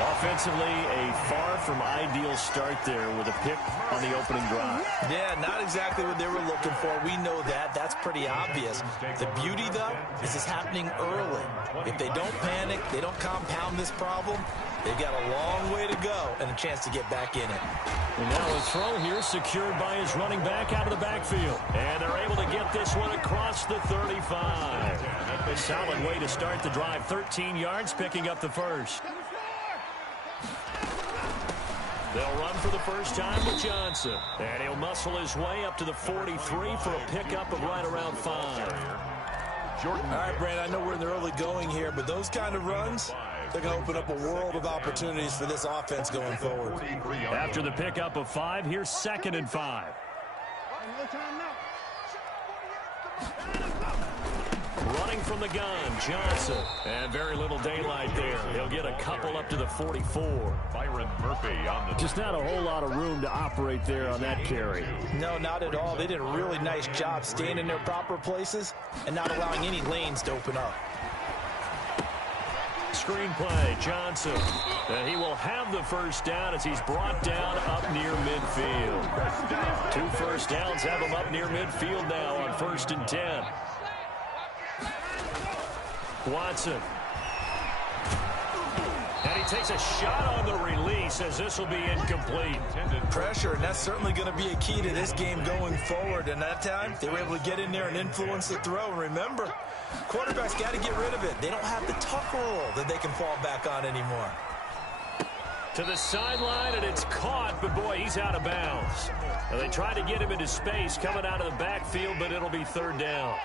Offensively, a far from ideal start there with a pick on the opening drive. Yeah, not exactly what they were looking for. We know that. That's pretty obvious. The beauty, though, is it's happening early. If they don't panic, they don't compound this problem, they've got a long way to go and a chance to get back in it. And now a throw here secured by his running back out of the backfield. And they're able to get this one across the 35. A solid way to start the drive. 13 yards, picking up the first. They'll run for the first time with Johnson. And he'll muscle his way up to the 43 for a pickup of right around 5. All right, Brandon, I know we're in the early going here, but those kind of runs, they're going to open up a world of opportunities for this offense going forward. After the pickup of 5, here's second and 5. Running from the gun, Johnson. And very little daylight there. He'll get a couple up to the 44. Byron Murphy on the... Just not a whole lot of room to operate there on that carry. No, not at all. They did a really nice job staying in their proper places and not allowing any lanes to open up. Screenplay, Johnson. And he will have the first down as he's brought down up near midfield. 2 first downs have him up near midfield now on 1st and 10. Watson. And he takes a shot on the release as this will be incomplete. Pressure, and that's certainly going to be a key to this game going forward. And that time, they were able to get in there and influence the throw. And remember, quarterbacks got to get rid of it. They don't have the tuck roll that they can fall back on anymore. To the sideline, and it's caught, but boy, he's out of bounds. And they try to get him into space coming out of the backfield, but it'll be third down.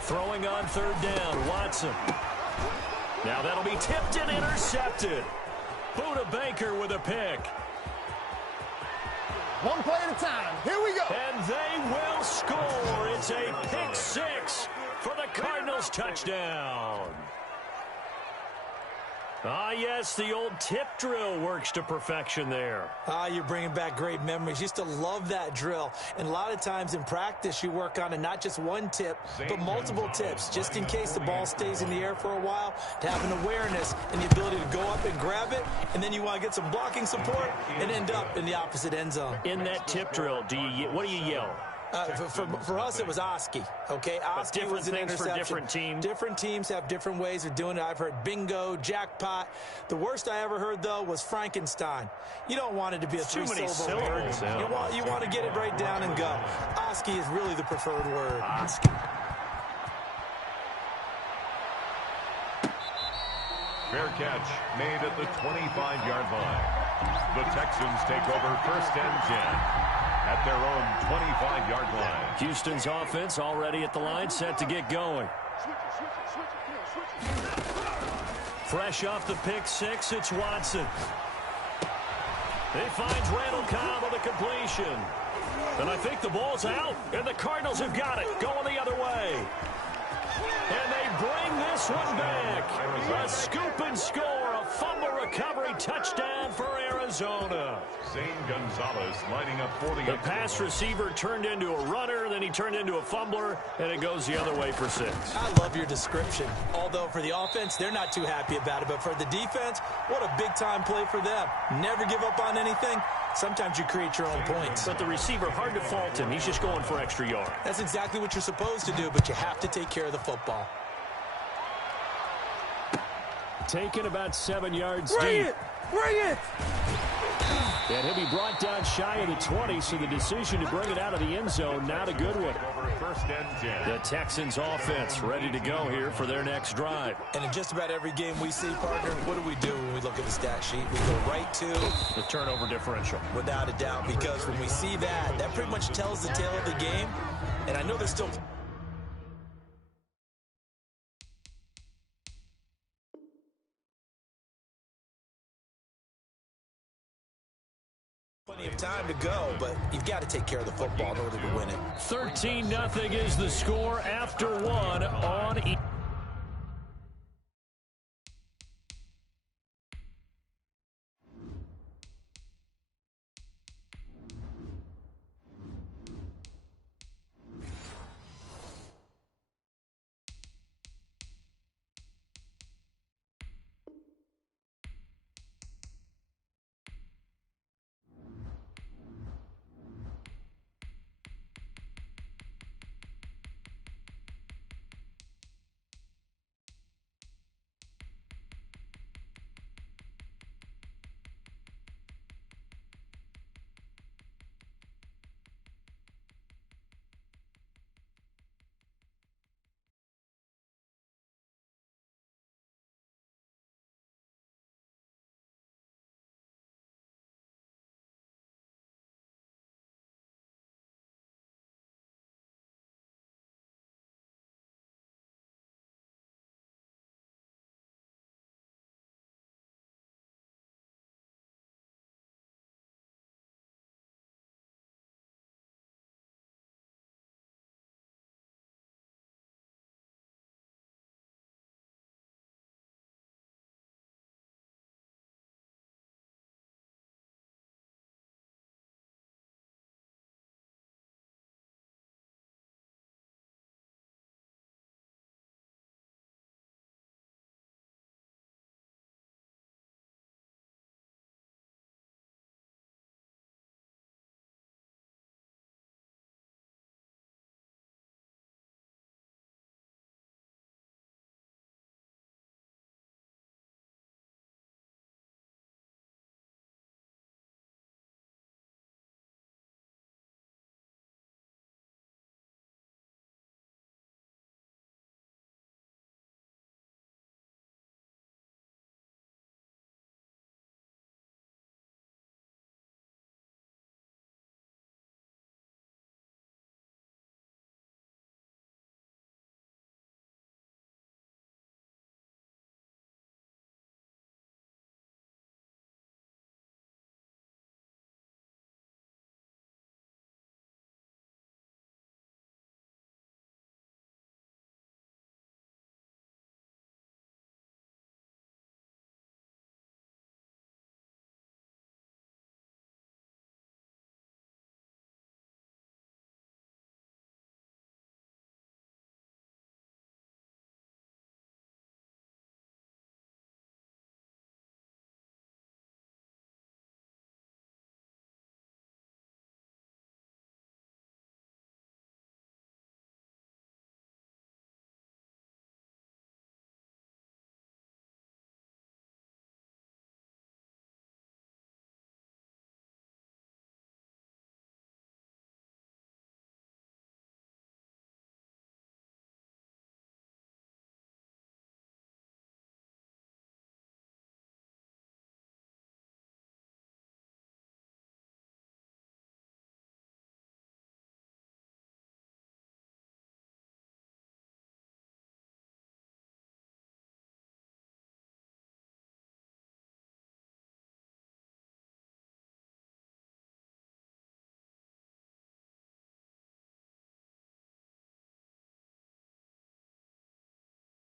Throwing on third down, Watson. Now that'll be tipped and intercepted. Buda Baker with a pick. One play at a time. Here we go. And they will score. It's a pick six for the Cardinals touchdown. Ah, yes, the old tip drill works to perfection there. Ah, you're bringing back great memories. Used to love that drill. And a lot of times in practice, you work on it, not just one tip, but multiple tips, just in case the ball stays in the air for a while, to have an awareness and the ability to go up and grab it, and then you want to get some blocking support and end up in the opposite end zone. In that tip drill, what do you yell? For us, it was Oski. Okay, Oski was an interception. For different teams. Different teams have different ways of doing it. I've heard bingo, jackpot. The worst I ever heard, though, was Frankenstein. You don't want it to be a three-syllable word. You want to get it right down and go. Oski is really the preferred word. Oski. Fair catch made at the 25-yard line. The Texans take over first and 10. At their own 25-yard line. Houston's offense already at the line, set to get going. Fresh off the pick six, it's Watson. He finds Randall Cobb on the completion. And I think the ball's out, and the Cardinals have got it, going the other way. And they bring this one back. A scoop and score, a fumble recovery touchdown for Arizona. Zane Gonzalez lining up for the pass receiver turned into a runner, then he turned into a fumbler, and it goes the other way for 6. I love your description. Although for the offense, they're not too happy about it. But for the defense, what a big-time play for them. Never give up on anything. Sometimes you create your own points. But the receiver, hard to fault him. He's just going for extra yard. That's exactly what you're supposed to do, but you have to take care of the football. Taken about 7 yards Bring deep. it! Bring it! And he'll be brought down shy of the 20, so the decision to bring it out of the end zone, not a good one. First and 10. The Texans offense ready to go here for their next drive. And in just about every game we see, partner, what do we do when we look at the stat sheet? We go right to the turnover differential. Without a doubt, because when we see that, that pretty much tells the tale of the game. And I know there's still plenty of time to go, but you've got to take care of the football in order to win it. 13-0 is the score after one on